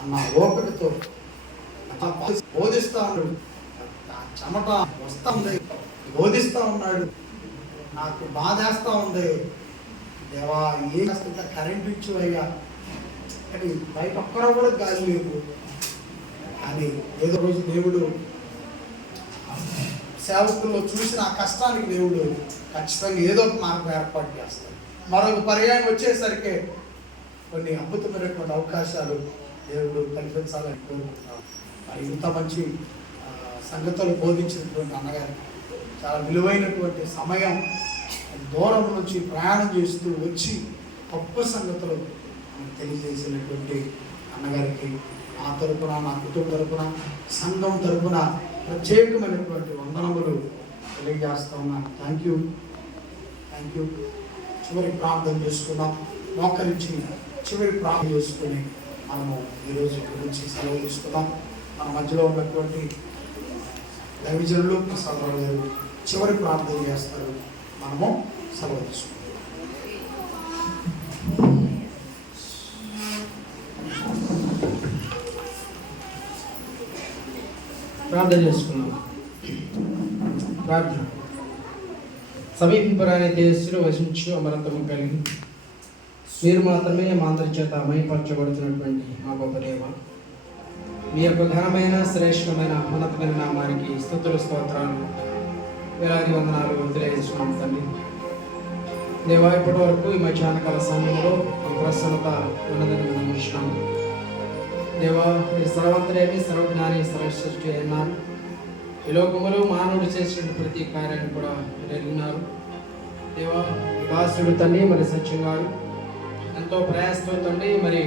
అన్న ఓపికతో బోధిస్తూ ఉన్నాడు. చెమట వస్తూ ఉంది, బోధిస్తూ ఉన్నాడు. నాకు బాధేస్తూ ఉంది. దేవా ఏం చేస్తుంటే కరెంట్ ఇచ్చు అయ్యా, కానీ బయట ఒక్కరో కూడా గాలి లేదు. కానీ ఏదో రోజు దేవుడు సేవకుల్లో చూసిన ఆ కష్టానికి దేవుడు ఖచ్చితంగా ఏదో ఒక మార్గం ఏర్పాటు చేస్తాడు. మరొక పర్యాయం వచ్చేసరికి కొన్ని అద్భుతమైనటువంటి అవకాశాలు దేవుడు కల్పించాలని కోరుకుంటున్నాం. మరి ఇంత మంచి సంగతులు బోధించినటువంటి అన్నగారికి చాలా విలువైనటువంటి సమయం, దూరం నుంచి ప్రయాణం చేస్తూ వచ్చి గొప్ప సంగతులు తెలియజేసినటువంటి అన్నగారికి నా తరపున, నా కుటుంబ తరపున, సంఘం తరపున ప్రత్యేకమైనటువంటి వందనములు తెలియజేస్తా ఉన్నాను. Thank you. చివరి ప్రార్థన చేసుకున్నాం. మోకరించి చివరి ప్రార్థన చేసుకుని మనము ఈరోజు గురించి సెలవు తీసుకున్నాం. మన మధ్యలో ఉన్నటువంటి దైవజనులు ప్రసాదరావు గారు చివరి ప్రార్థన చేస్తారు. మనము సెలవు తీసుకుంటాం. ప్రార్థన చేసుకున్నాం. ప్రార్థన. సమీపరాని తేజస్సులో వసించు అమరత్వము కలిగి మీరు మాత్రమే మా అందరి చేత మహిమపరచబడుతున్నటువంటి మా గొప్ప దేవ, మీ యొక్క ఘనమైన శ్రేష్టమైన ఉన్నతమైన నామానికి స్తుతులు స్తోత్రాలు వేలాది వందనాలు తెలియజేస్తున్నాం తండ్రి. దేవా, ఇప్పటి వరకు ఈ మధ్యాహ్నకాల సమయంలో మీ ప్రసన్నత ఉన్నదని మనం చూసినాము. దేవా, మీరు సర్వంతరేమి, సర్వజ్ఞాని, సర్వసృష్టి అన్నారు. ఈ లోకములో మానవుడు చేసిన ప్రతి కార్యాన్ని కూడా మీరు ఎరిగినారు. దేవా, దాసుడు తండ్రి మరి సత్యం గారు ఎంతో ప్రయాసతో తండ్రి, మరి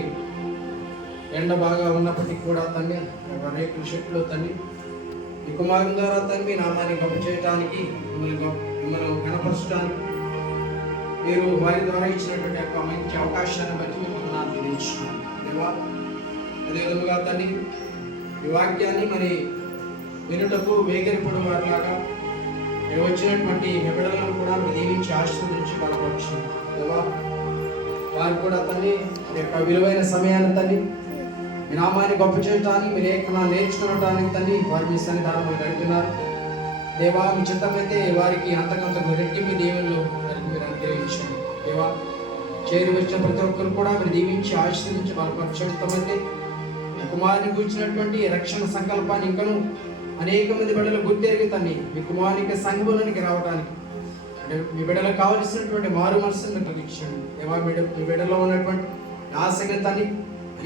ఎండ బాగా ఉన్నప్పటికీ కూడా తండ్రి రేకుల చెట్లు తండ్రి ఈ కుమారుని ద్వారా తండ్రి మీ నామాన్ని గొప్ప చేయడానికి, మిమ్మల్ని కనపరచడానికి మీరు వారి ద్వారా ఇచ్చినటువంటి యొక్క మంచి అవకాశాన్ని బట్టి మిమ్మల్ని ఆశీర్వదించున్నాను. దేవా, అదేవిధంగా తండ్రి ఈ వాక్యాన్ని మరి వినుటకు వేగిరపడు వారిలాగా మీరు వచ్చినటువంటి బిడ్డలను కూడా మీరు దీవించి ఆశీర్వదించి బలపరచు. దేవా, వారు కూడా తండ్రి మీ యొక్క విలువైన సమయాన్ని తండ్రి మీ నామాన్ని గొప్ప చేయడానికి, మీ లేఖనాలు నేర్చుకోవడానికి తండ్రి వారు మీ సన్నిధానంలో గడుపుతున్నారు. దేవా, మీ చిత్తమైతే వారికి అంతకంత రెట్టింపు దీవెనలు వారికి మీరు అనుగ్రహించండి. దేవా, చేరి వచ్చిన ప్రతి ఒక్కరు కూడా మీరు దీవించి ఆశీర్వదించి బలపరచమైతే మీ కుమారుని కూర్చున్నటువంటి రక్షణ సంకల్పాన్ని ఇంకను అనేక మంది బిడ్డలు గుర్తెరిగి తండ్రి మీ కుమారునికి సంఘంలోనికి రావడానికి మీ బిడ్డలకు కావలసినటువంటి మారు మనసును కలిగించండి. దేవా, మీ బిడ్డలో ఉన్నటువంటి ఆశగా తండ్రి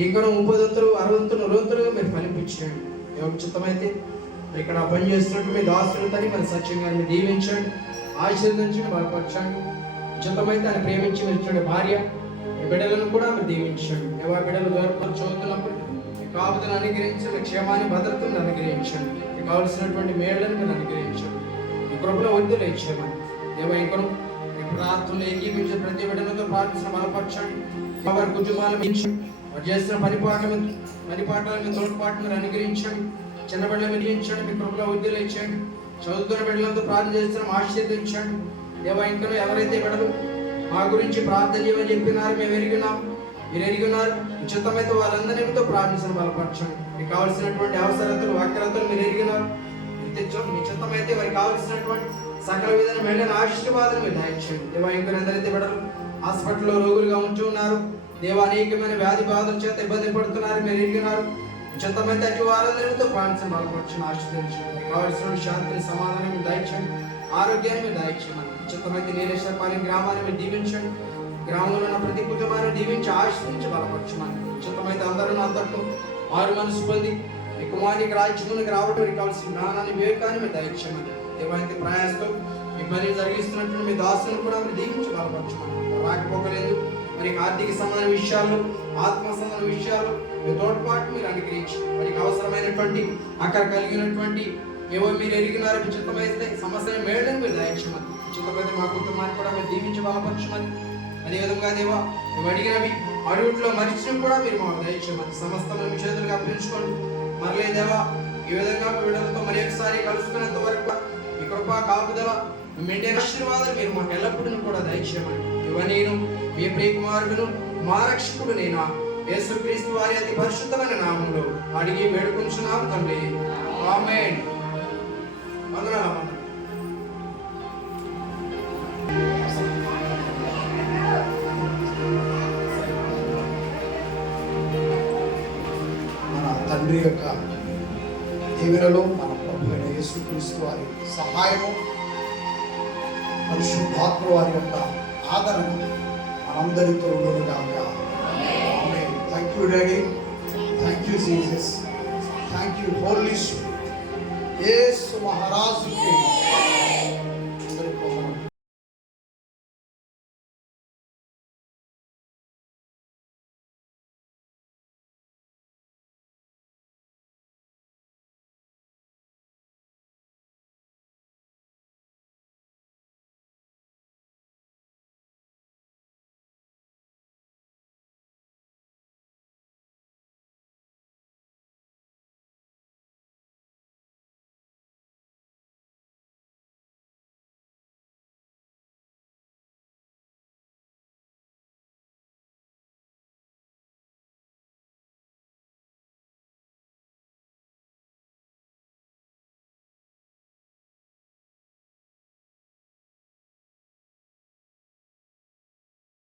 ఇంకనూ 30 60 100 మీరు ఫలింపించండి. ఎవరి చిత్తమైతే ఇక్కడ పనిచేస్తున్నట్టు మీ దాసులు తండ్రి మరి సత్యంగా మీరు దీవించండి, ఆశీర్వదించండి, బలపరచండి. చిత్తమైతే ఆయన ప్రేమించి మీరు ఇచ్చిన భార్య మీ బిడ్డలను కూడా మీరు దీవించండి. ఎవరి బిడ్డలు దూరం చదువుతున్నప్పుడు మీ కాపుదలను అనుగ్రహించండి, క్షేమాన్ని భద్రతను అనుగ్రహించండి, మీకు కావలసినటువంటి మేళ్లను మీరు అనుగ్రహించండి, మీ కృపలో వద్దులు ఇచ్చేమని. దేవా, ఇంకను ప్రార్థనలు ఏకీపించిన ప్రతి బిడ్డలతో ప్రార్థన బలపరచండి. వారి కుటుంబాలను వారు చేస్తున్న పనిపాట్ల మీద తోడ్పాటు మీరు అనుగ్రహించండి. చిన్న బిడ్డలు వినియించండి, మీ కృపలో ఉద్యోగులు ఇచ్చండి. చదువుతున్న బిడ్డలతో ప్రార్థన చేస్తున్నాం, ఆశీర్వదించండి. దేవా, ఇంకా ఎవరైతే బిడ్డలు మా గురించి ప్రార్థన చేయమని చెప్పినారు మేము ఎరిగినాం, మీరు ఎరిగినారు, ఉచితమైతే వారందరితో ప్రార్థించడం బలపరచండి. మీకు కావలసినటువంటి అవసరతలు వాక్యతలు మీరు ఎరిగినారు, మీ చిత్తమైతే వారికి కావలసినటువంటి సకల విధానం వెళ్ళిన ఆశీర్వాదాలు మీరు దాయించండి. దేవా, ఇంకా ఎందరైతే బిడ్డలు హాస్పిటల్లో రోగులుగా ఉంటూ ఉన్నారు, దేవా, అనేకమైన వ్యాధి బాధల చేత ఇబ్బంది పడుతున్నారు, మీరు ఎరిగినారు, చిత్తమైతే అటు వారందరితో ప్రార్థన బలపరచండి, ఆశీర్వదించండి. మీకు కావలసిన శాంతిని, సమాధానం మీరు దాయించండి, ఆరోగ్యాన్ని మీరు దాయించండి. చిత్తమైతే నీలేశ్వరపాలెం గ్రామాన్ని మీరు దీవించండి, గ్రామంలో ఉన్న ప్రతి కుటుంబాన్ని దీవించి ఆశీర్వించి బలపరచమని. చిత్తమైతే అందరూ వారు మనసు పొంది మీ కుమారునికి రాజ్యంలోకి రావడానికి కావాల్సిన జ్ఞానాన్ని, వివేకాన్ని మీరు దయచేయమని. ఏవైతే ప్రయాసతో మీ పని జరిగిస్తున్నట్టు మీ దాసులను కూడా మీరు దీవించి బలపరచమని. రాకపోకలేదు మరి ఆర్థిక సంబంధ విషయాలు, ఆత్మ సంబంధ విషయాలు మీ తోడ్పాటు మీరు అనుగ్రహించి వారికి అవసరమైనటువంటి అక్కడ కలిగినటువంటి ఏవో మీరు ఎరిగినారు మీ చిత్తమైతే సమస్యను మేళని మీరు దయచేయమని, చిత్తమైతే మా కుటుంబాన్ని కూడా మీరు దీవించి బలపరచమని, అదేవిధంగా దేవా మేము అడిగినవి అడుగుట్లో మరిచినవి కూడా మీరు మాకు దయచేయమని సమస్తం మీ చేతులుగా అప్పించుకోండి. మరలే దేవా ఈ విధంగా విడుదలతో మరి ఒకసారి కలుసుకునేంత వరకు మీ కృపా కాపుదల మీ మెండే ఆశీర్వాదాలు మీరు మాకు ఎల్లప్పుడూ కూడా దయచేయమని ఇవన్నీ మీ ప్రియకుమారుడును మా రక్షకుడు నేను యేసుక్రీస్తు వారి అతి పరిశుద్ధమైన నామంలో అడిగి వేడుకుంటున్నాము తండ్రి, ఆమేన్. వందనాలు. మన తండ్రి యొక్క దీవెనలో మన ప్రభు అయిన యేసుక్రీస్తు వారి సహాయము, పరిశుద్ధాత్మ వారి యొక్క ఆదరణ మనందరితో ఉండుగాక. Amen. Thank you daddy, thank you Jesus, thank you holy spirit. Yesu మహారాజుకి